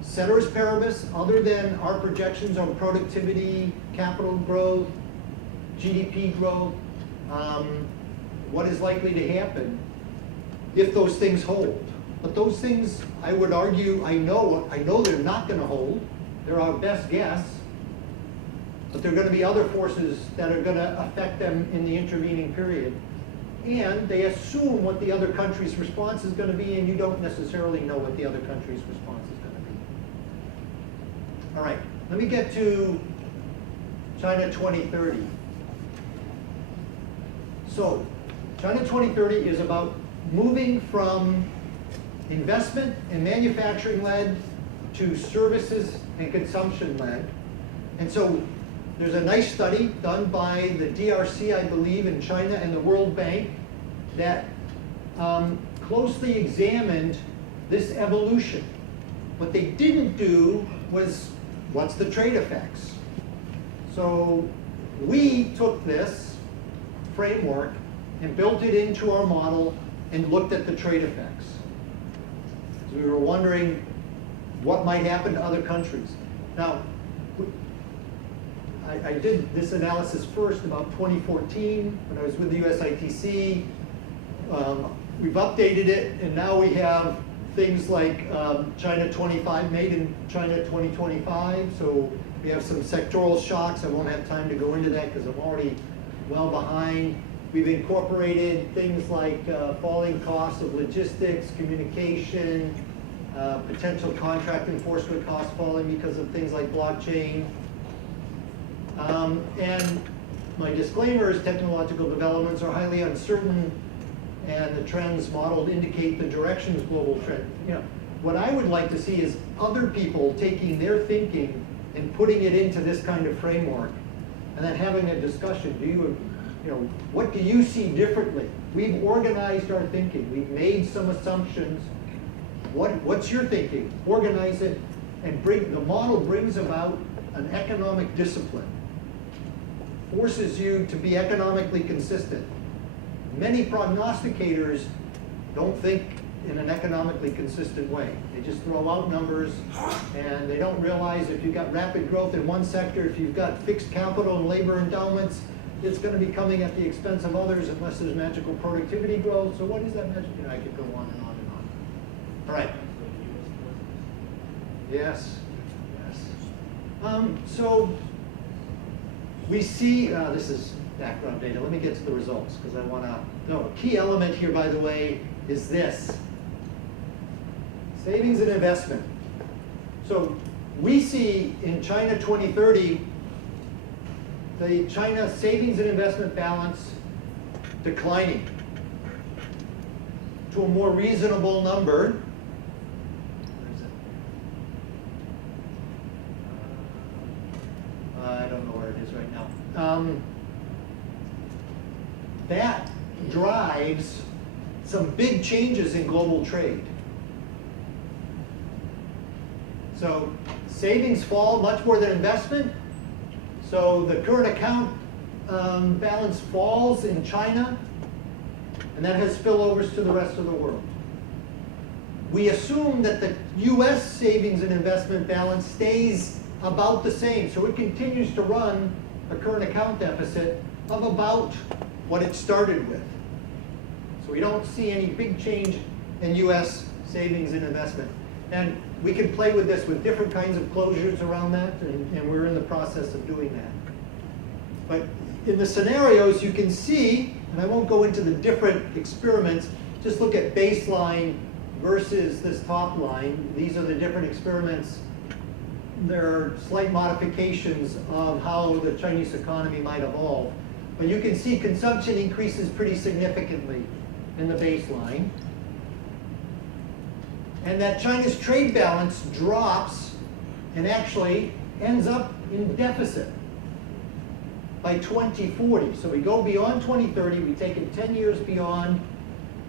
ceteris paribus, other than our projections on productivity, capital growth, GDP growth, what is likely to happen if those things hold. But those things, I would argue, I know they're not going to hold. They're our best guess. But there are going to be other forces that are going to affect them in the intervening period. And they assume what the other country's response is going to be, and you don't necessarily know what the other country's response is going to be. All right, let me get to China 2030. So, China 2030 is about moving from investment and manufacturing-led to services and consumption-led. And so there's a nice study done by the DRC, I believe, in China and the World Bank that closely examined this evolution. What they didn't do was, what's the trade effects? So we took this framework and built it into our model and looked at the trade effects. So we were wondering what might happen to other countries. Now, I did this analysis first about 2014 when I was with the USITC. We've updated it, and now we have things like China 25, made in China 2025. So we have some sectoral shocks. I won't have time to go into that because I'm already well behind. We've incorporated things like falling costs of logistics, communication, potential contract enforcement costs falling because of things like blockchain. And my disclaimer is technological developments are highly uncertain, and the trends modeled indicate the direction of global trend. What I would like to see is other people taking their thinking and putting it into this kind of framework, and then having a discussion. What do you see differently? We've organized our thinking. We've made some assumptions. What's your thinking? Organize it, and the model brings about an economic discipline. Forces you to be economically consistent. Many prognosticators don't think in an economically consistent way. They just throw out numbers, and they don't realize if you've got rapid growth in one sector, if you've got fixed capital and labor endowments, it's going to be coming at the expense of others unless there's magical productivity growth. So what is that magic? I could go on and on and on. All right. Yes. So we see, this is background data. Let me get to the results because I want to, no, a key element here, by the way, is this. Savings and investment. So we see in China 2030, the China savings and investment balance declining to a more reasonable number. Where is it? I don't know where it is right now. That drives some big changes in global trade. So savings fall much more than investment. So the current account balance falls in China, and that has spillovers to the rest of the world. We assume that the US savings and investment balance stays about the same. So it continues to run a current account deficit of about what it started with. So we don't see any big change in US savings and investment. And we can play with this with different kinds of closures around that, and we're in the process of doing that. But in the scenarios, you can see, and I won't go into the different experiments, just look at baseline versus this top line. These are the different experiments. There are slight modifications of how the Chinese economy might evolve. But you can see consumption increases pretty significantly in the baseline. And that China's trade balance drops and actually ends up in deficit by 2040. So we go beyond 2030, we take it 10 years beyond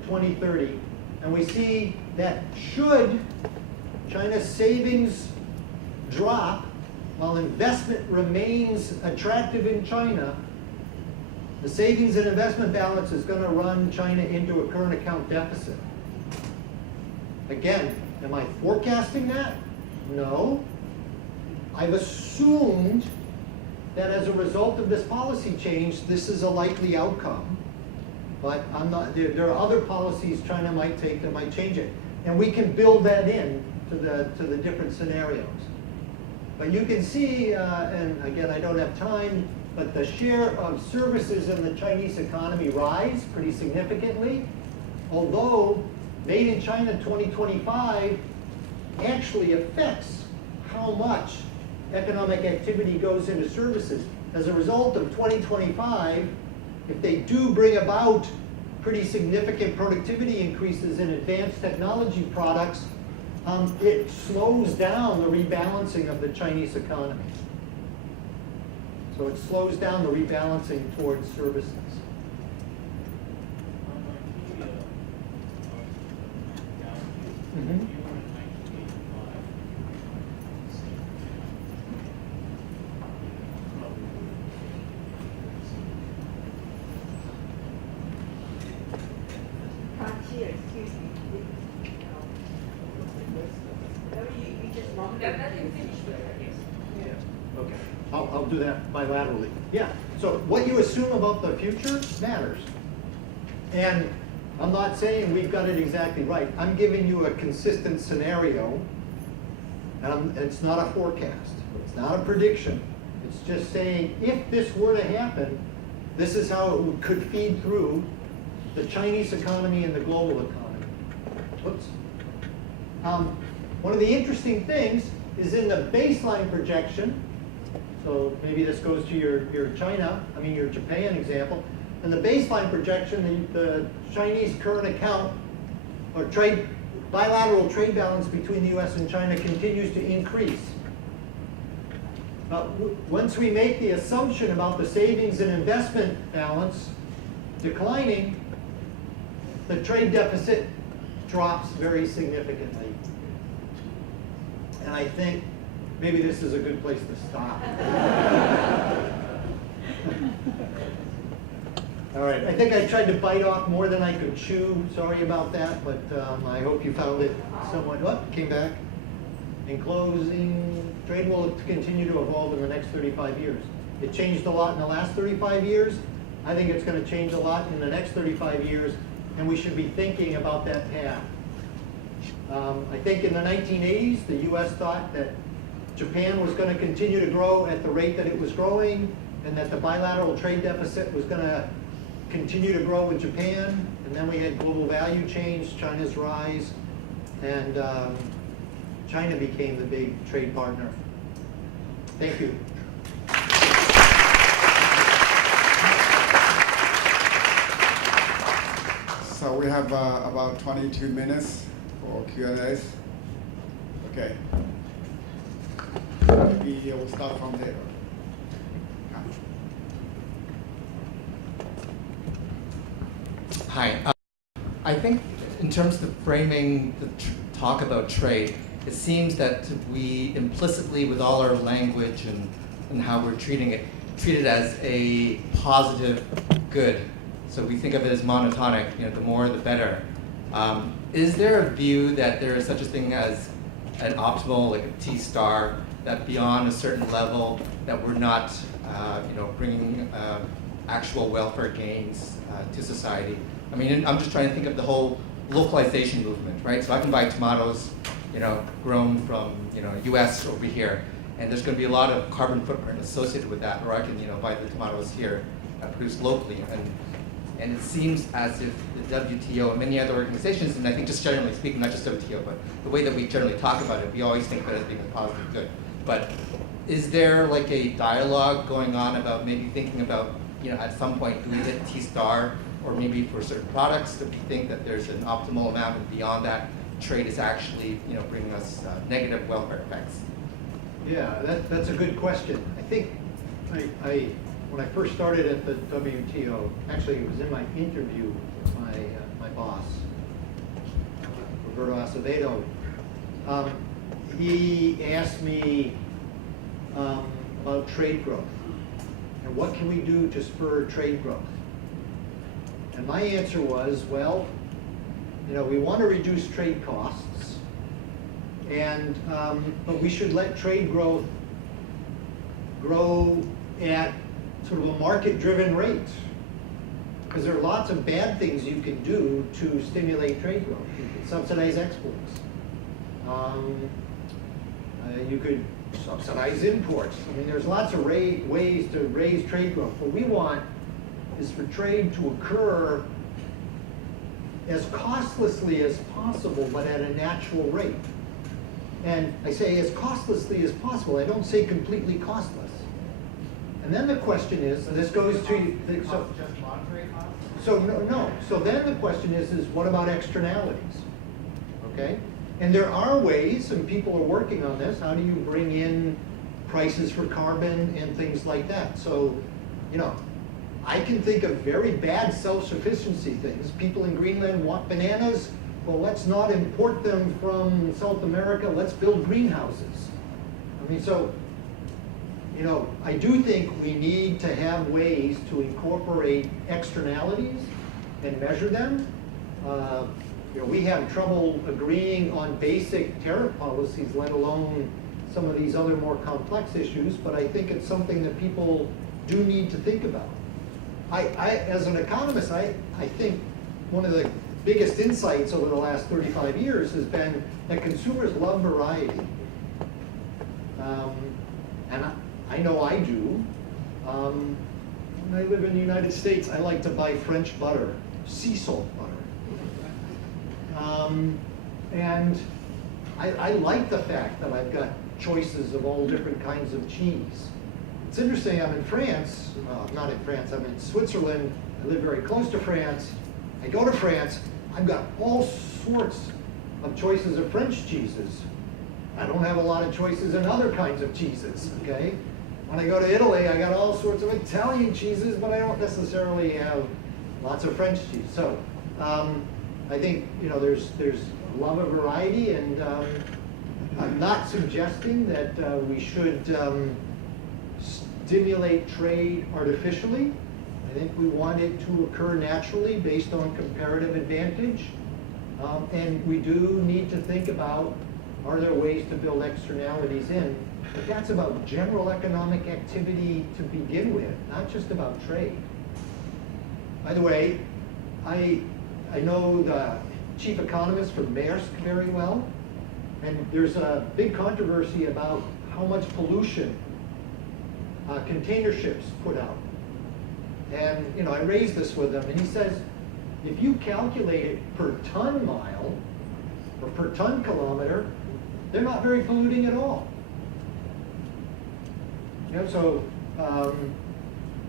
2030, and we see that should China's savings drop while investment remains attractive in China, the savings and investment balance is going to run China into a current account deficit. Again, am I forecasting that? No. I've assumed that as a result of this policy change, this is a likely outcome. But I'm not, there are other policies China might take that might change it. And we can build that in to the different scenarios. But you can see, and again, I don't have time, but the share of services in the Chinese economy rise pretty significantly, although Made in China 2025 actually affects how much economic activity goes into services. As a result of 2025, if they do bring about pretty significant productivity increases in advanced technology products, it slows down the rebalancing of the Chinese economy. So it slows down the rebalancing towards services. Mm-hmm. Excuse me. No, you just want that. Let him finish with it, yes. Yeah. Okay. I'll do that bilaterally. Yeah. So what you assume about the future matters. And I'm not saying we've got it exactly right. I'm giving you a consistent scenario, and it's not a forecast. It's not a prediction. It's just saying if this were to happen, this is how it could feed through the Chinese economy and the global economy. Whoops. One of the interesting things is in the baseline projection, so maybe this goes to your Japan example. In the baseline projection, the Chinese current account or bilateral trade balance between the US and China continues to increase. Once we make the assumption about the savings and investment balance declining, the trade deficit drops very significantly. And I think maybe this is a good place to stop. All right, I think I tried to bite off more than I could chew. Sorry about that, but I hope you found it somewhat. Came back. In closing, trade will continue to evolve in the next 35 years. It changed a lot in the last 35 years. I think it's going to change a lot in the next 35 years, and we should be thinking about that path. I think in the 1980s, the US thought that Japan was going to continue to grow at the rate that it was growing, and that the bilateral trade deficit was going to continue to grow with Japan. And then we had global value change, China's rise, and China became the big trade partner. Thank you. So we have about 22 minutes for Q&As. Okay. Maybe we'll start from there. Hi. I think in terms of framing the talk about trade, it seems that we implicitly, with all our language and how we're treating it, treat it as a positive good. So we think of it as monotonic, the more the better. Is there a view that there is such a thing as an optimal, like a T-star, that beyond a certain level, that we're not, bringing actual welfare gains to society? I mean, I'm just trying to think of the whole localization movement, right? So I can buy tomatoes, grown from, U.S. over here, and there's going to be a lot of carbon footprint associated with that, or I can, buy the tomatoes here produced locally. And it seems as if the WTO and many other organizations, and I think just generally speaking, not just WTO, but the way that we generally talk about it, we always think of it as being a positive good. But is there like a dialogue going on about maybe thinking about, at some point, do we hit T-star, or maybe for certain products, that we think that there's an optimal amount, and beyond that, trade is actually, bringing us negative welfare effects? Yeah, that's a good question. I think when I first started at the WTO, actually it was in my interview with my boss, Roberto Acevedo. He asked me about trade growth and what can we do to spur trade growth. And my answer was, well, we want to reduce trade costs, and but we should let trade growth grow at sort of a market-driven rate, because there are lots of bad things you can do to stimulate trade growth. You could subsidize exports. You could subsidize imports. I mean, there's lots of ways to raise trade growth. What we want is for trade to occur as costlessly as possible, but at a natural rate. And I say as costlessly as possible. I don't say completely costless. And then the question is, and this goes to Just monetary costs? so no. So then the question is what about externalities? Okay? And there are ways, and people are working on this, how do you bring in prices for carbon and things like that? So, I can think of very bad self-sufficiency things. People in Greenland want bananas. Well, let's not import them from South America. Let's build greenhouses. I mean, so, I do think we need to have ways to incorporate externalities and measure them. We have trouble agreeing on basic tariff policies, let alone some of these other more complex issues, but I think it's something that people do need to think about. As an economist, I think one of the biggest insights over the last 35 years has been that consumers love variety. And I know I do. When I live in the United States, I like to buy French butter, sea salt butter. And I like the fact that I've got choices of all different kinds of cheese. It's interesting, I'm in France, not in France, I'm in Switzerland. I live very close to France. I go to France, I've got all sorts of choices of French cheeses. I don't have a lot of choices in other kinds of cheeses, okay? When I go to Italy, I got all sorts of Italian cheeses, but I don't necessarily have lots of French cheese. So I think there's a lot of variety, and I'm not suggesting that we should stimulate trade artificially. I think we want it to occur naturally based on comparative advantage. And we do need to think about, are there ways to build externalities in? But that's about general economic activity to begin with, not just about trade. By the way, I know the chief economist from Maersk very well, and there's a big controversy about how much pollution container ships put out. And I raised this with him, and he says, if you calculate it per ton mile or per ton kilometer, they're not very polluting at all. You know, so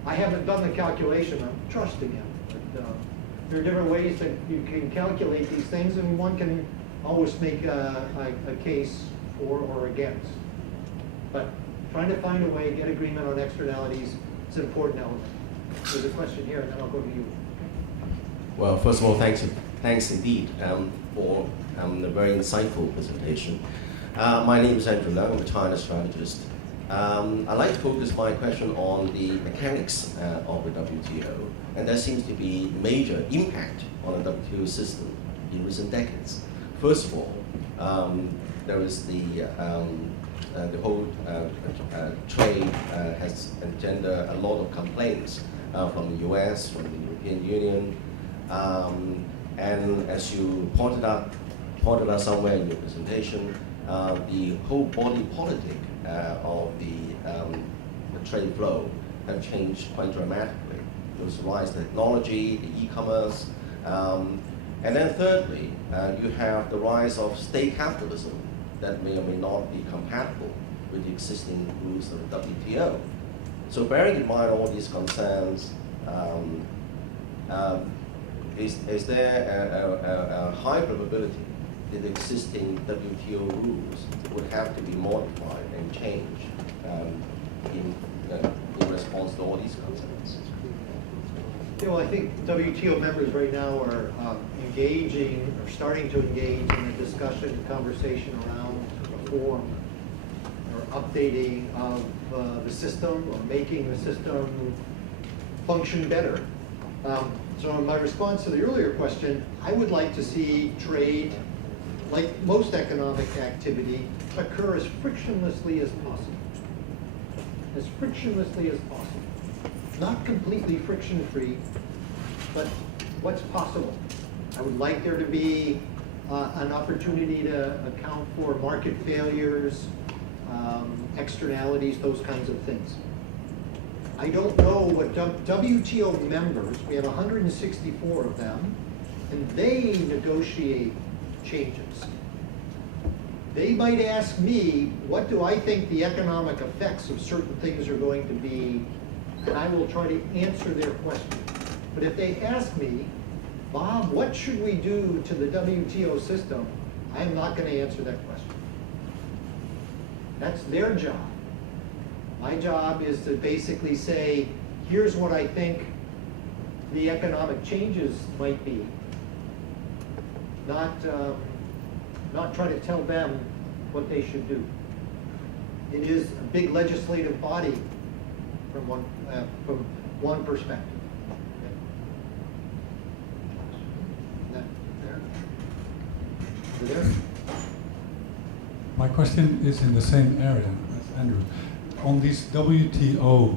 I haven't done the calculation, I'm trusting him. But, there are different ways that you can calculate these things, and one can always make a case for or against. But trying to find a way, get agreement on externalities is an important element. There's a question here, and then I'll go to you. Well, first of all, thanks indeed for the very insightful presentation. My name is Andrew Leung, I'm a China strategist. I'd like to focus my question on the mechanics of the WTO, and there seems to be major impact on the WTO system in recent decades. First of all, there is the whole trade has engendered a lot of complaints from the US, from the European Union, and as you pointed out somewhere in your presentation, the whole body politic of the trade flow have changed quite dramatically. There's the rise of technology, the e-commerce, and then thirdly, you have the rise of state capitalism that may or may not be compatible with the existing rules of the WTO. So bearing in mind all these concerns, is there a high probability that the existing WTO rules would have to be modified and changed in response to all these concerns? Yeah, well, I think WTO members right now are engaging, or starting to engage in a discussion and conversation around reform or updating of the system or making the system function better. So in my response to the earlier question, I would like to see trade, like most economic activity, occur as frictionlessly as possible. As frictionlessly as possible. Not completely friction-free, but what's possible. I would like there to be an opportunity to account for market failures, externalities, those kinds of things. I don't know what WTO members, we have 164 of them, and they negotiate changes. They might ask me, what do I think the economic effects of certain things are going to be, and I will try to answer their question. But if they ask me, Bob, what should we do to the WTO system? I am not going to answer that question. That's their job. My job is to basically say, here's what I think the economic changes might be. Not try to tell them what they should do. It is a big legislative body from one perspective. Okay. There? Over there? My question is in the same area as Andrew. On these WTO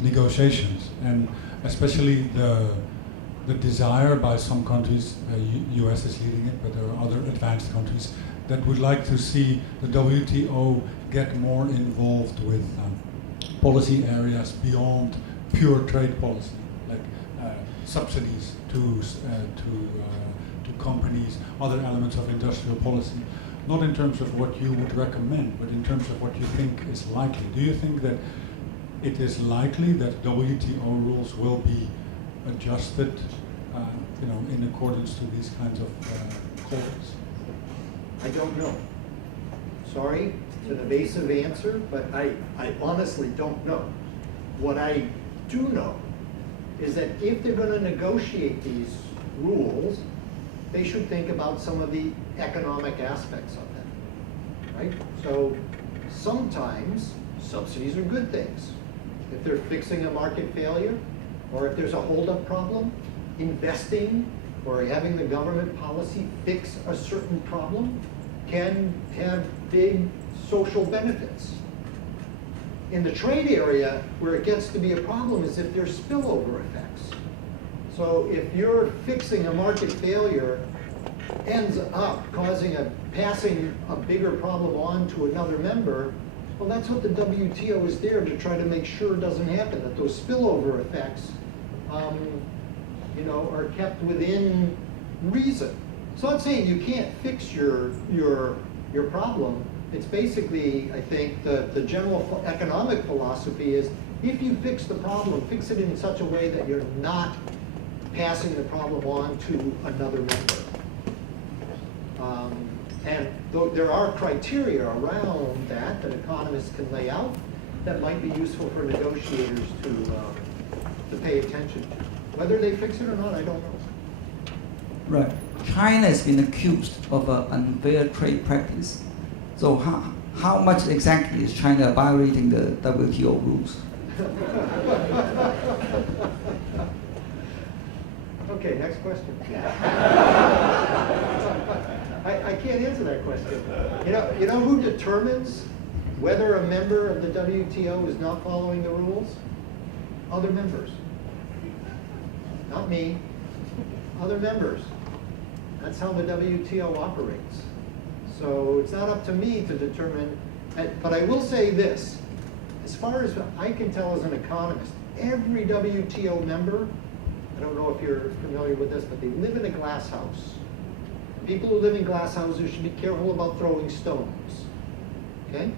negotiations, and especially the desire by some countries, US is leading it, but there are other advanced countries that would like to see the WTO get more involved with policy areas beyond pure trade policy, like subsidies to companies, other elements of industrial policy. Not in terms of what you would recommend, but in terms of what you think is likely. Do you think that it is likely that WTO rules will be adjusted, in accordance to these kinds of calls? I don't know. Sorry, it's an evasive answer, but I honestly don't know. What I do know is that if they're going to negotiate these rules, they should think about some of the economic aspects of them, right? So sometimes subsidies are good things. If they're fixing a market failure, or if there's a holdup problem, investing or having the government policy fix a certain problem can have big social benefits. In the trade area, where it gets to be a problem is if there's spillover effects. So if you're fixing a market failure, ends up passing a bigger problem on to another member, well, that's what the WTO is there to try to make sure doesn't happen, that those spillover effects are kept within reason. So I'm saying you can't fix your your problem. It's basically, I think, the general economic philosophy is, if you fix the problem, fix it in such a way that you're not passing the problem on to another member. And there are criteria around that economists can lay out that might be useful for negotiators to pay attention to. Whether they fix it or not, I don't know. Right. China has been accused of an unfair trade practice. So how much exactly is China violating the WTO rules? Okay, next question. I can't answer that question. You know who determines whether a member of the WTO is not following the rules? Other members. Not me. Other members. That's how the WTO operates. So it's not up to me to determine, but I will say this. As far as I can tell as an economist, every WTO member, I don't know if you're familiar with this, but they live in a glass house. People who live in glass houses should be careful about throwing stones. Okay?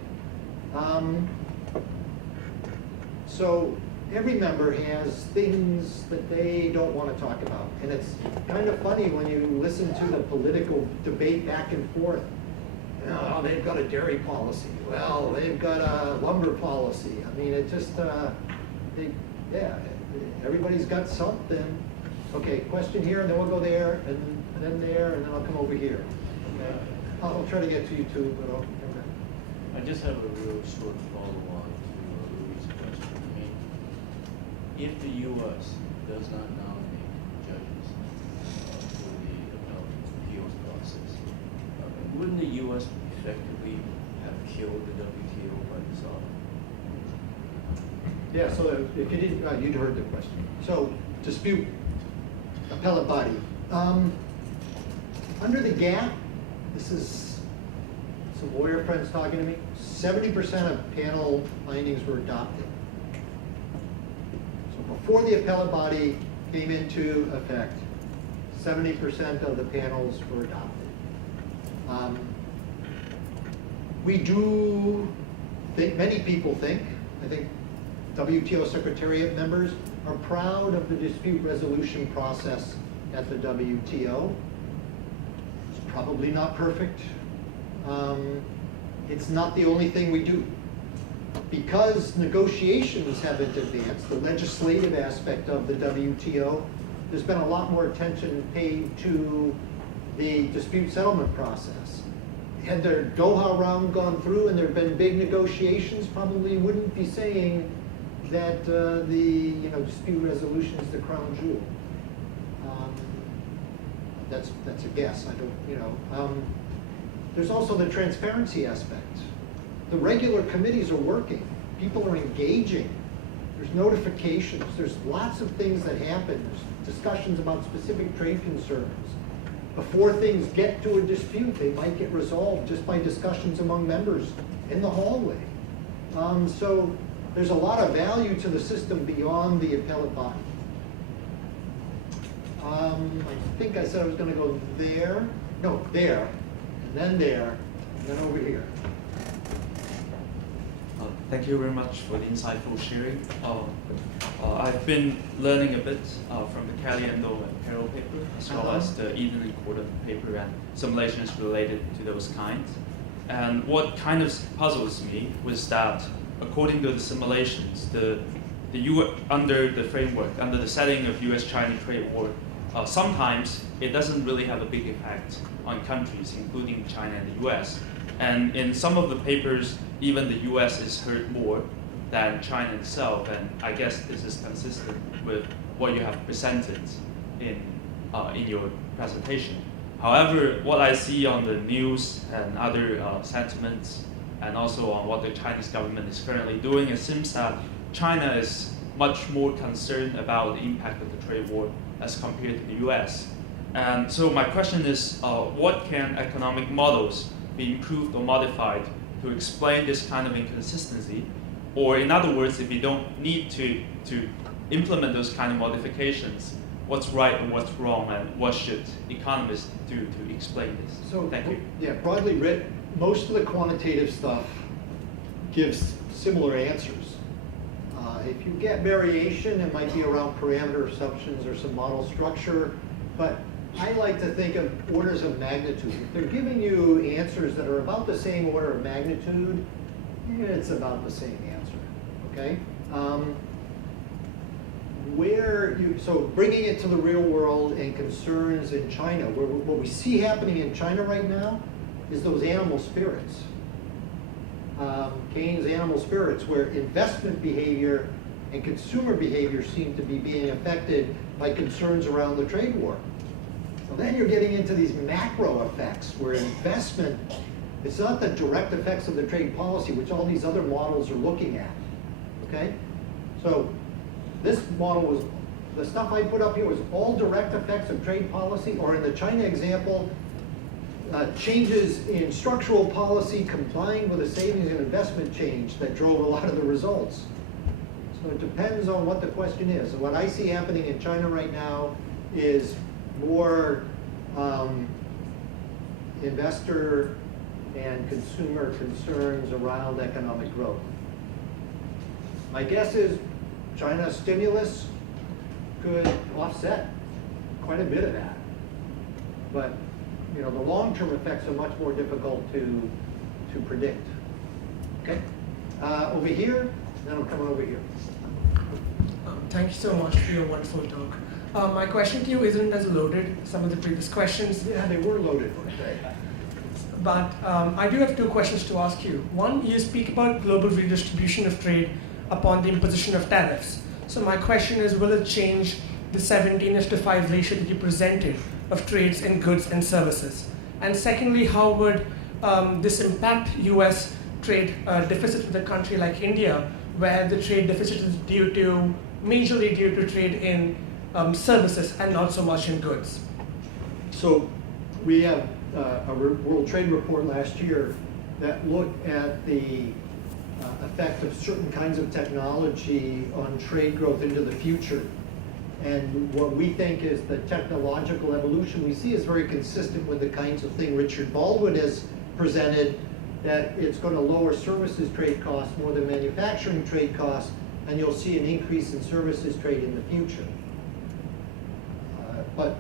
So every member has things that they don't want to talk about. And it's kind of funny when you listen to the political debate back and forth. Oh, they've got a dairy policy. Well, they've got a lumber policy. I mean, it just, everybody's got something. Okay, question here, and then we'll go there, and then there, and then I'll come over here. Okay? I'll try to get to you too, but I'll come back. I just have a real short follow-on to Louis' question. I mean, if the U.S. does not nominate judges for the appeals process, wouldn't the U.S. effectively have killed the WTO by itself? Yeah, so if you didn't, you'd heard the question. So, dispute appellate body. Under the GATT, this is some lawyer friends talking to me, 70% of panel findings were adopted. So before the appellate body came into effect, 70% of the panels were adopted. We do think, many people think, I think WTO Secretariat members are proud of the dispute resolution process at the WTO. It's probably not perfect. It's not the only thing we do. Because negotiations haven't advanced, the legislative aspect of the WTO, there's been a lot more attention paid to the dispute settlement process. Had their Doha round gone through and there had been big negotiations, probably wouldn't be saying that dispute resolution is the crown jewel. That's a guess. I don't, There's also the transparency aspect. The regular committees are working. People are engaging. There's notifications. There's lots of things that happen. There's discussions about specific trade concerns. Before things get to a dispute, they might get resolved just by discussions among members in the hallway. So there's a lot of value to the system beyond the appellate body. I think I said I was going to go there. No, there, and then over here. Thank you very much for the insightful sharing. I've been learning a bit from the Caliendo and Carroll paper, as well as the Eden and Gordon paper and simulations related to those kinds. And what kind of puzzles me was that, according to the simulations, under the framework, under the setting of U.S.-China trade war, sometimes it doesn't really have a big effect on countries, including China and the U.S. And in some of the papers, even the U.S. is hurt more than China itself, and I guess this is consistent with what you have presented in your presentation. However, what I see on the news and other sentiments, and also on what the Chinese government is currently doing, it seems that China is much more concerned about the impact of the trade war as compared to the U.S. And so my question is, what can economic models be improved or modified to explain this kind of inconsistency? Or in other words, if you don't need to implement those kind of modifications, what's right and what's wrong, and what should economists do to explain this? So, thank you. Yeah, broadly written, most of the quantitative stuff gives similar answers. If you get variation, it might be around parameter assumptions or some model structure, but I like to think of orders of magnitude. If they're giving you answers that are about the same order of magnitude, it's about the same answer, okay? So bringing it to the real world and concerns in China, what we see happening in China right now is those animal spirits. Keynes' animal spirits, where investment behavior and consumer behavior seem to be being affected by concerns around the trade war. So then you're getting into these macro effects where investment, it's not the direct effects of the trade policy, which all these other models are looking at, okay? So this model was, the stuff I put up here was all direct effects of trade policy, or in the China example, changes in structural policy combined with a savings and investment change that drove a lot of the results. So it depends on what the question is. And what I see happening in China right now is more investor and consumer concerns around economic growth. My guess is China's stimulus could offset quite a bit of that. But you know, the long-term effects are much more difficult to predict. Okay? Over here, then I'm coming over here. Thank you so much for your wonderful talk. My question to you isn't as loaded as some of the previous questions. Yeah, they were loaded. Okay. But I do have two questions to ask you. One, you speak about global redistribution of trade upon the imposition of tariffs. So my question is, will it change the 17:5 ratio that you presented of trades in goods and services? And secondly, how would this impact US trade deficit with a country like India, where the trade deficit is majorly due to trade in services and not so much in goods? So we have a World Trade Report last year that looked at the effect of certain kinds of technology on trade growth into the future. And what we think is the technological evolution we see is very consistent with the kinds of thing Richard Baldwin has presented, that it's going to lower services trade costs more than manufacturing trade costs, and you'll see an increase in services trade in the future. But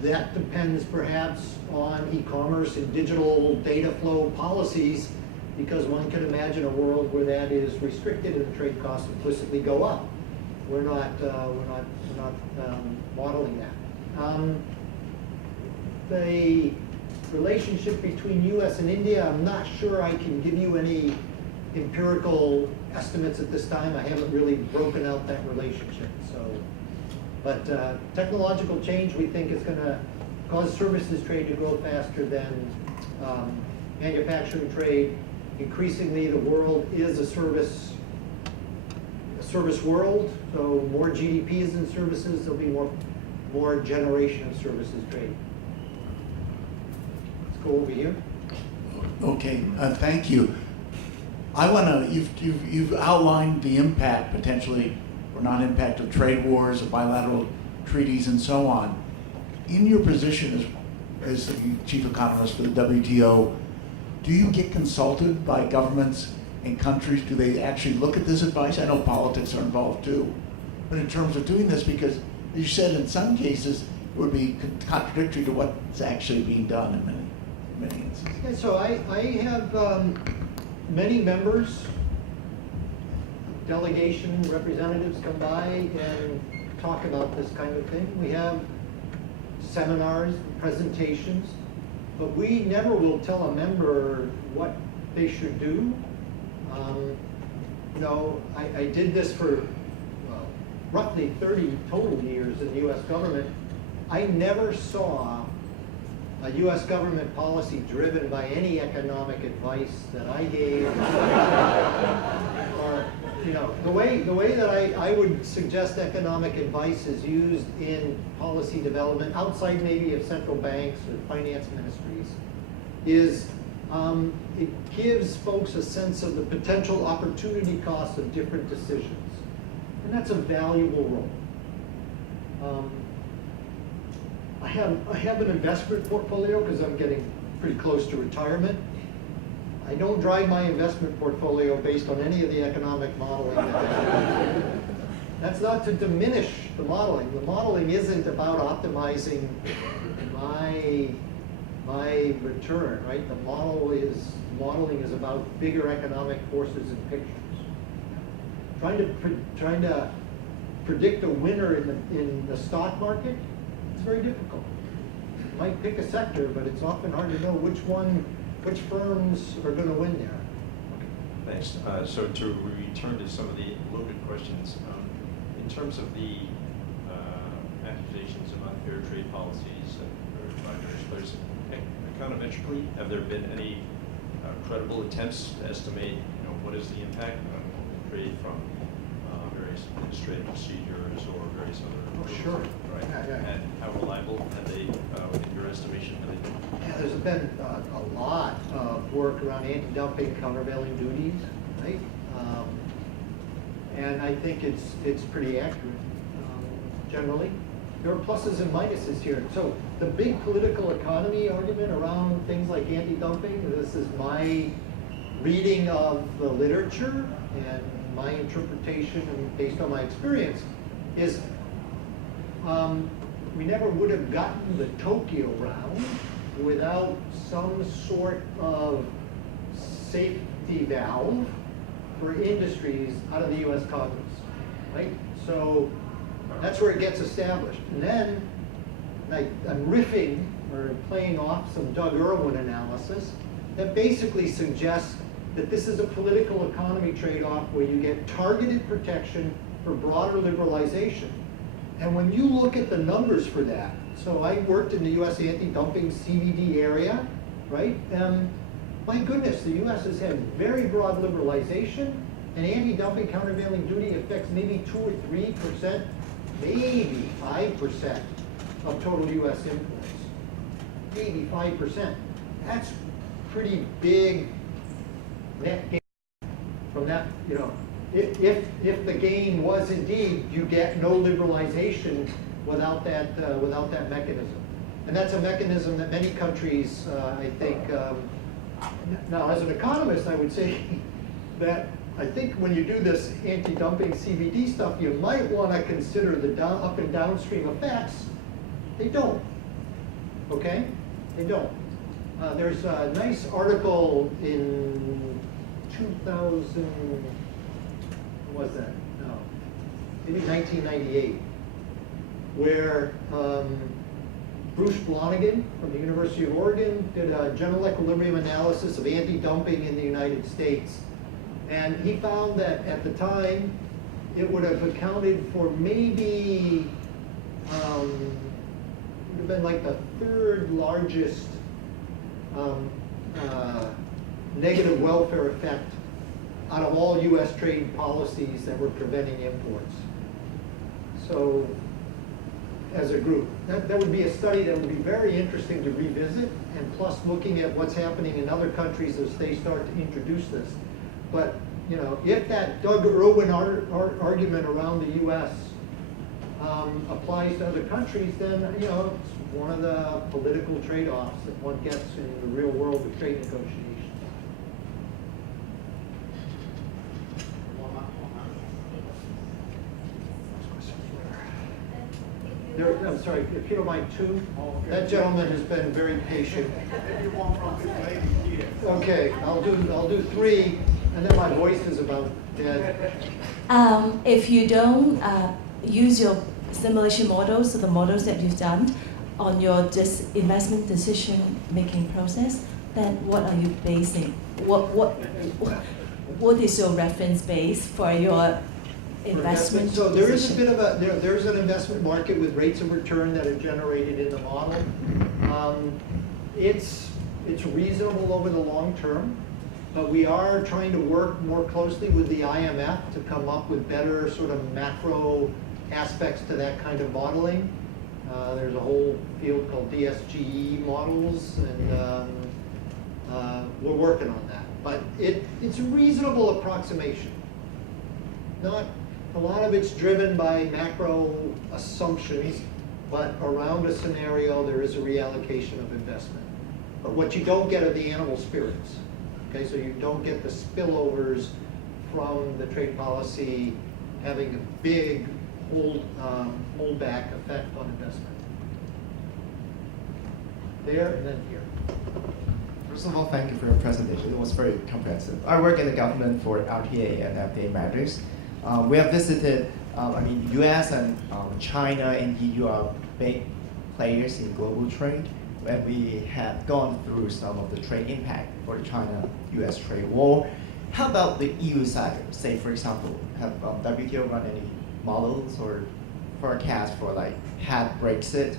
that depends perhaps on e-commerce and digital data flow policies, because one can imagine a world where that is restricted and the trade costs implicitly go up. We're not modeling that. The relationship between U.S. and India, I'm not sure I can give you any empirical estimates at this time. I haven't really broken out that relationship. So, but technological change we think is going to cause services trade to grow faster than manufacturing trade. Increasingly, the world is a service world, so more GDP is in services, there'll be more generation of services trade. Let's go over here. Okay, thank you. I want to, you've outlined the impact potentially, or non-impact of trade wars, of bilateral treaties and so on. In your position as the chief economist for the WTO, do you get consulted by governments and countries? Do they actually look at this advice? I know politics are involved too. But in terms of doing this, because as you said, in some cases, it would be contradictory to what's actually being done in many instances. Yeah, so I have many members, delegation representatives come by and talk about this kind of thing. We have seminars, presentations, but we never will tell a member what they should do. You know, I did this for roughly 30 total years in the U.S. government. I never saw a U.S. government policy driven by any economic advice that I gave. Or, you know, the way that I would suggest economic advice is used in policy development outside maybe of central banks or finance ministries is it gives folks a sense of the potential opportunity costs of different decisions. And that's a valuable role. I have an investment portfolio because I'm getting pretty close to retirement. I don't drive my investment portfolio based on any of the economic modeling. That's not to diminish the modeling. The modeling isn't about optimizing my return, right? The modeling is about bigger economic forces and pictures. Trying to predict a winner in the stock market, it's very difficult. You might pick a sector, but it's often hard to know which firms are going to win there. Thanks. So to return to some of the loaded questions, in terms of the accusations of unfair trade policies by various players, econometrically, have there been any credible attempts to estimate, what is the impact on trade from various administrative procedures or various other? Sure. Right. Yeah. And how reliable have they, in your estimation, have they been? Yeah, there's been a lot of work around anti-dumping, countervailing duties, right? And I think it's pretty accurate generally. There are pluses and minuses here. So the big political economy argument around things like anti-dumping, this is my reading of the literature and my interpretation and based on my experience, is we never would have gotten the Tokyo round without some sort of safety valve for industries out of the US Congress, right? So that's where it gets established. And then I'm riffing or playing off some Doug Irwin analysis that basically suggests that this is a political economy trade-off where you get targeted protection for broader liberalization. And when you look at the numbers for that, so I worked in the US anti-dumping CVD area, right? My goodness, the US has had very broad liberalization, and anti-dumping countervailing duty affects maybe 2 or 3%, maybe 5% of total US imports. Maybe 5%. That's pretty big net gain from that, if the gain was indeed you get no liberalization without that mechanism. And that's a mechanism that many countries, I think, now as an economist, I would say that I think when you do this anti-dumping CVD stuff, you might want to consider the up and downstream effects. They don't, okay? They don't. There's a nice article in 2000, what was that? No, maybe 1998, where Bruce Blonigan from the University of Oregon did a general equilibrium analysis of anti-dumping in the United States. And he found that at the time, it would have accounted for maybe, it would have been like the third largest negative welfare effect out of all US trade policies that were preventing imports. So, as a group, that would be a study that would be very interesting to revisit, and plus looking at what's happening in other countries as they start to introduce this. But, if that Doug Irwin argument around the US applies to other countries, then, it's one of the political trade-offs that one gets in the real world of trade negotiations. I'm sorry, if you don't mind, two. That gentleman has been very patient. Okay, I'll do three, and then my voice is about dead. If you don't use your simulation models, so the models that you've done on your investment decision-making process, then what are you basing? What is your reference base for your investment? So there is a bit of there's an investment market with rates of return that are generated in the model. It's reasonable over the long term, but we are trying to work more closely with the IMF to come up with better sort of macro aspects to that kind of modeling. There's a whole field called DSGE models, and we're working on that. But it's a reasonable approximation. Not a lot of it's driven by macro assumptions, but around a scenario there is a reallocation of investment. But what you don't get are the animal spirits. Okay, so you don't get the spillovers from the trade policy having a big holdback effect on investment. There and then here. First of all, thank you for your presentation. It was very comprehensive. I work in the government for RTA and FDA matters. We have visited, US and China and EU are big players in global trade, and we have gone through some of the trade impact for the China-US trade war. How about the EU side? Say, for example, have WTO run any models or forecasts for like hard Brexit?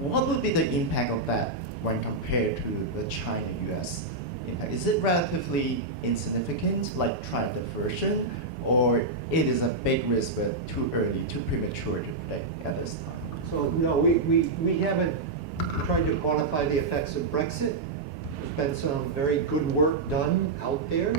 What would be the impact of that when compared to the China-US impact? Is it relatively insignificant, like trade diversion, or it is a big risk but too early, too premature to predict at this time? So no, we haven't tried to quantify the effects of Brexit. There's been some very good work done out there.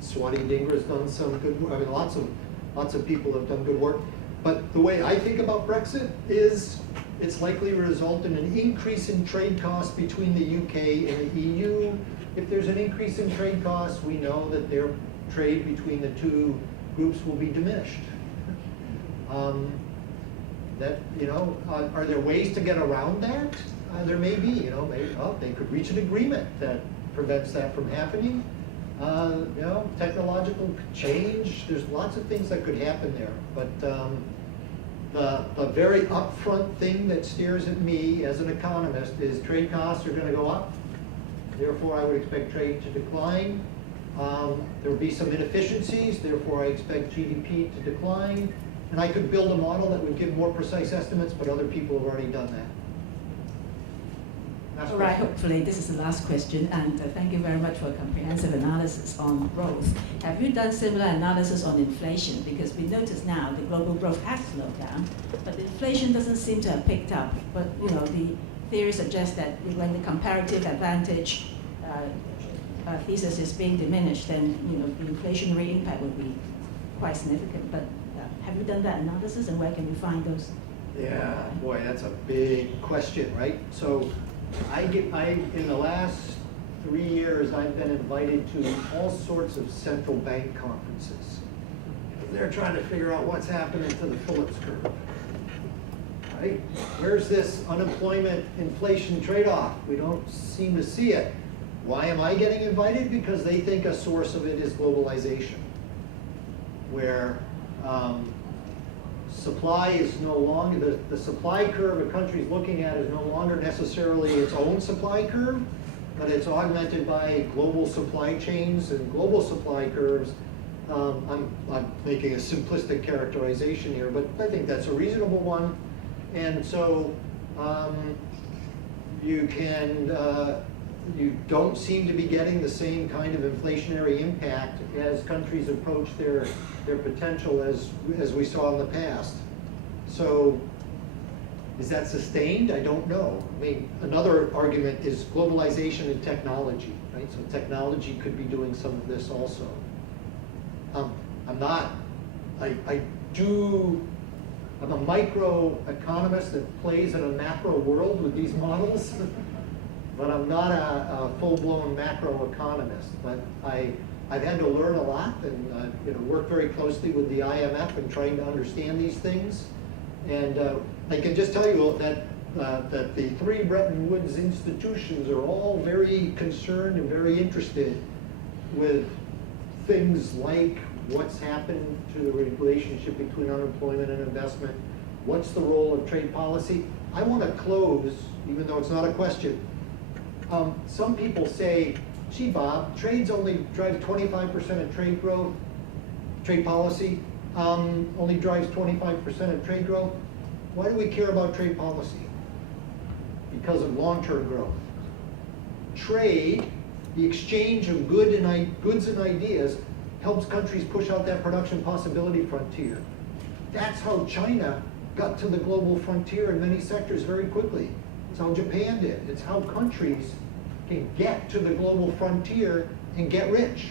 Swati Dingra's done some good work. I mean, lots of people have done good work. But the way I think about Brexit is it's likely to result in an increase in trade costs between the UK and the EU. If there's an increase in trade costs, we know that their trade between the two groups will be diminished. Are there ways to get around that? There may be. They could reach an agreement that prevents that from happening. Technological change. There's lots of things that could happen there. But the very upfront thing that stares at me as an economist is trade costs are going to go up. Therefore, I would expect trade to decline. There will be some inefficiencies. Therefore, I expect GDP to decline. And I could build a model that would give more precise estimates, but other people have already done that. All right, hopefully this is the last question, and thank you very much for a comprehensive analysis on growth. Have you done similar analysis on inflation? Because we notice now the global growth has slowed down, but the inflation doesn't seem to have picked up. But the theory suggests that when the comparative advantage thesis is being diminished, then the inflationary impact would be quite significant. But have you done that analysis, and where can we find those? Yeah, boy, that's a big question, right? So in the last 3 years, I've been invited to all sorts of central bank conferences. They're trying to figure out what's happening to the Phillips curve, right? Where's this unemployment inflation trade-off? We don't seem to see it. Why am I getting invited? Because they think a source of it is globalization, where supply is no longer, the supply curve a country's looking at is no longer necessarily its own supply curve, but it's augmented by global supply chains and global supply curves. I'm making a simplistic characterization here, but I think that's a reasonable one. And so you don't seem to be getting the same kind of inflationary impact as countries approach their potential as we saw in the past. So is that sustained? I don't know. I mean, another argument is globalization and technology, right? So technology could be doing some of this also. I'm a micro economist that plays in a macro world with these models. But I'm not a full-blown macro economist. But I've had to learn a lot and work very closely with the IMF in trying to understand these things. And I can just tell you that the three Bretton Woods institutions are all very concerned and very interested with things like what's happened to the relationship between unemployment and investment, what's the role of trade policy. I want to close, even though it's not a question. Some people say, gee, Bob, trades only drive 25% of trade growth, trade policy only drives 25% of trade growth. Why do we care about trade policy? Because of long-term growth. Trade, the exchange of goods and ideas, helps countries push out that production possibility frontier. That's how China got to the global frontier in many sectors very quickly. It's how Japan did. It's how countries can get to the global frontier and get rich.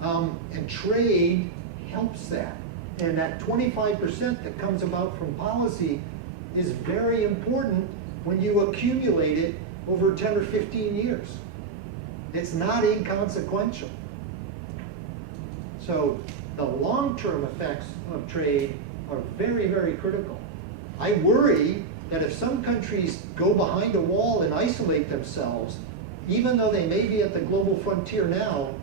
And trade helps that. And that 25% that comes about from policy is very important when you accumulate it over 10 or 15 years. It's not inconsequential. So the long-term effects of trade are very, very critical. I worry that if some countries go behind a wall and isolate themselves, even though they may be at the global frontier now,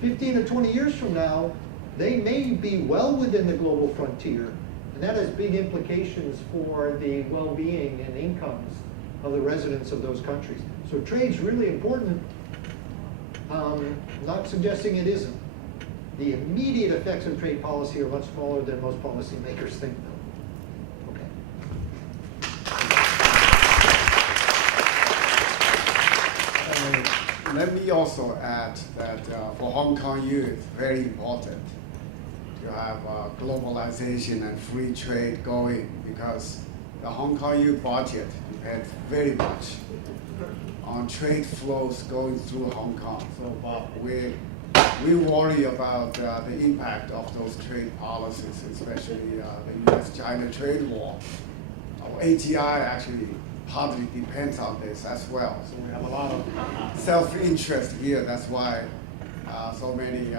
15 to 20 years from now, they may be well within the global frontier, and that has big implications for the well-being and incomes of the residents of those countries. So trade's really important. Not suggesting it isn't. The immediate effects of trade policy are much smaller than most policymakers think, though. Okay. Let me also add that for Hong Kong youth, it's very important to have globalization and free trade going, because the Hong Kong youth budget depends very much on trade flows going through Hong Kong. So we worry about the impact of those trade policies, especially the US-China trade war. Our AGI actually partly depends on this as well. So we have a lot of self-interest here. That's why so many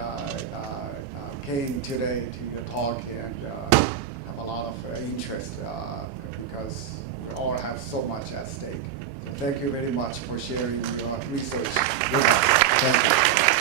came today to your talk and have a lot of interest because we all have so much at stake. So thank you very much for sharing your research with us. Thank you.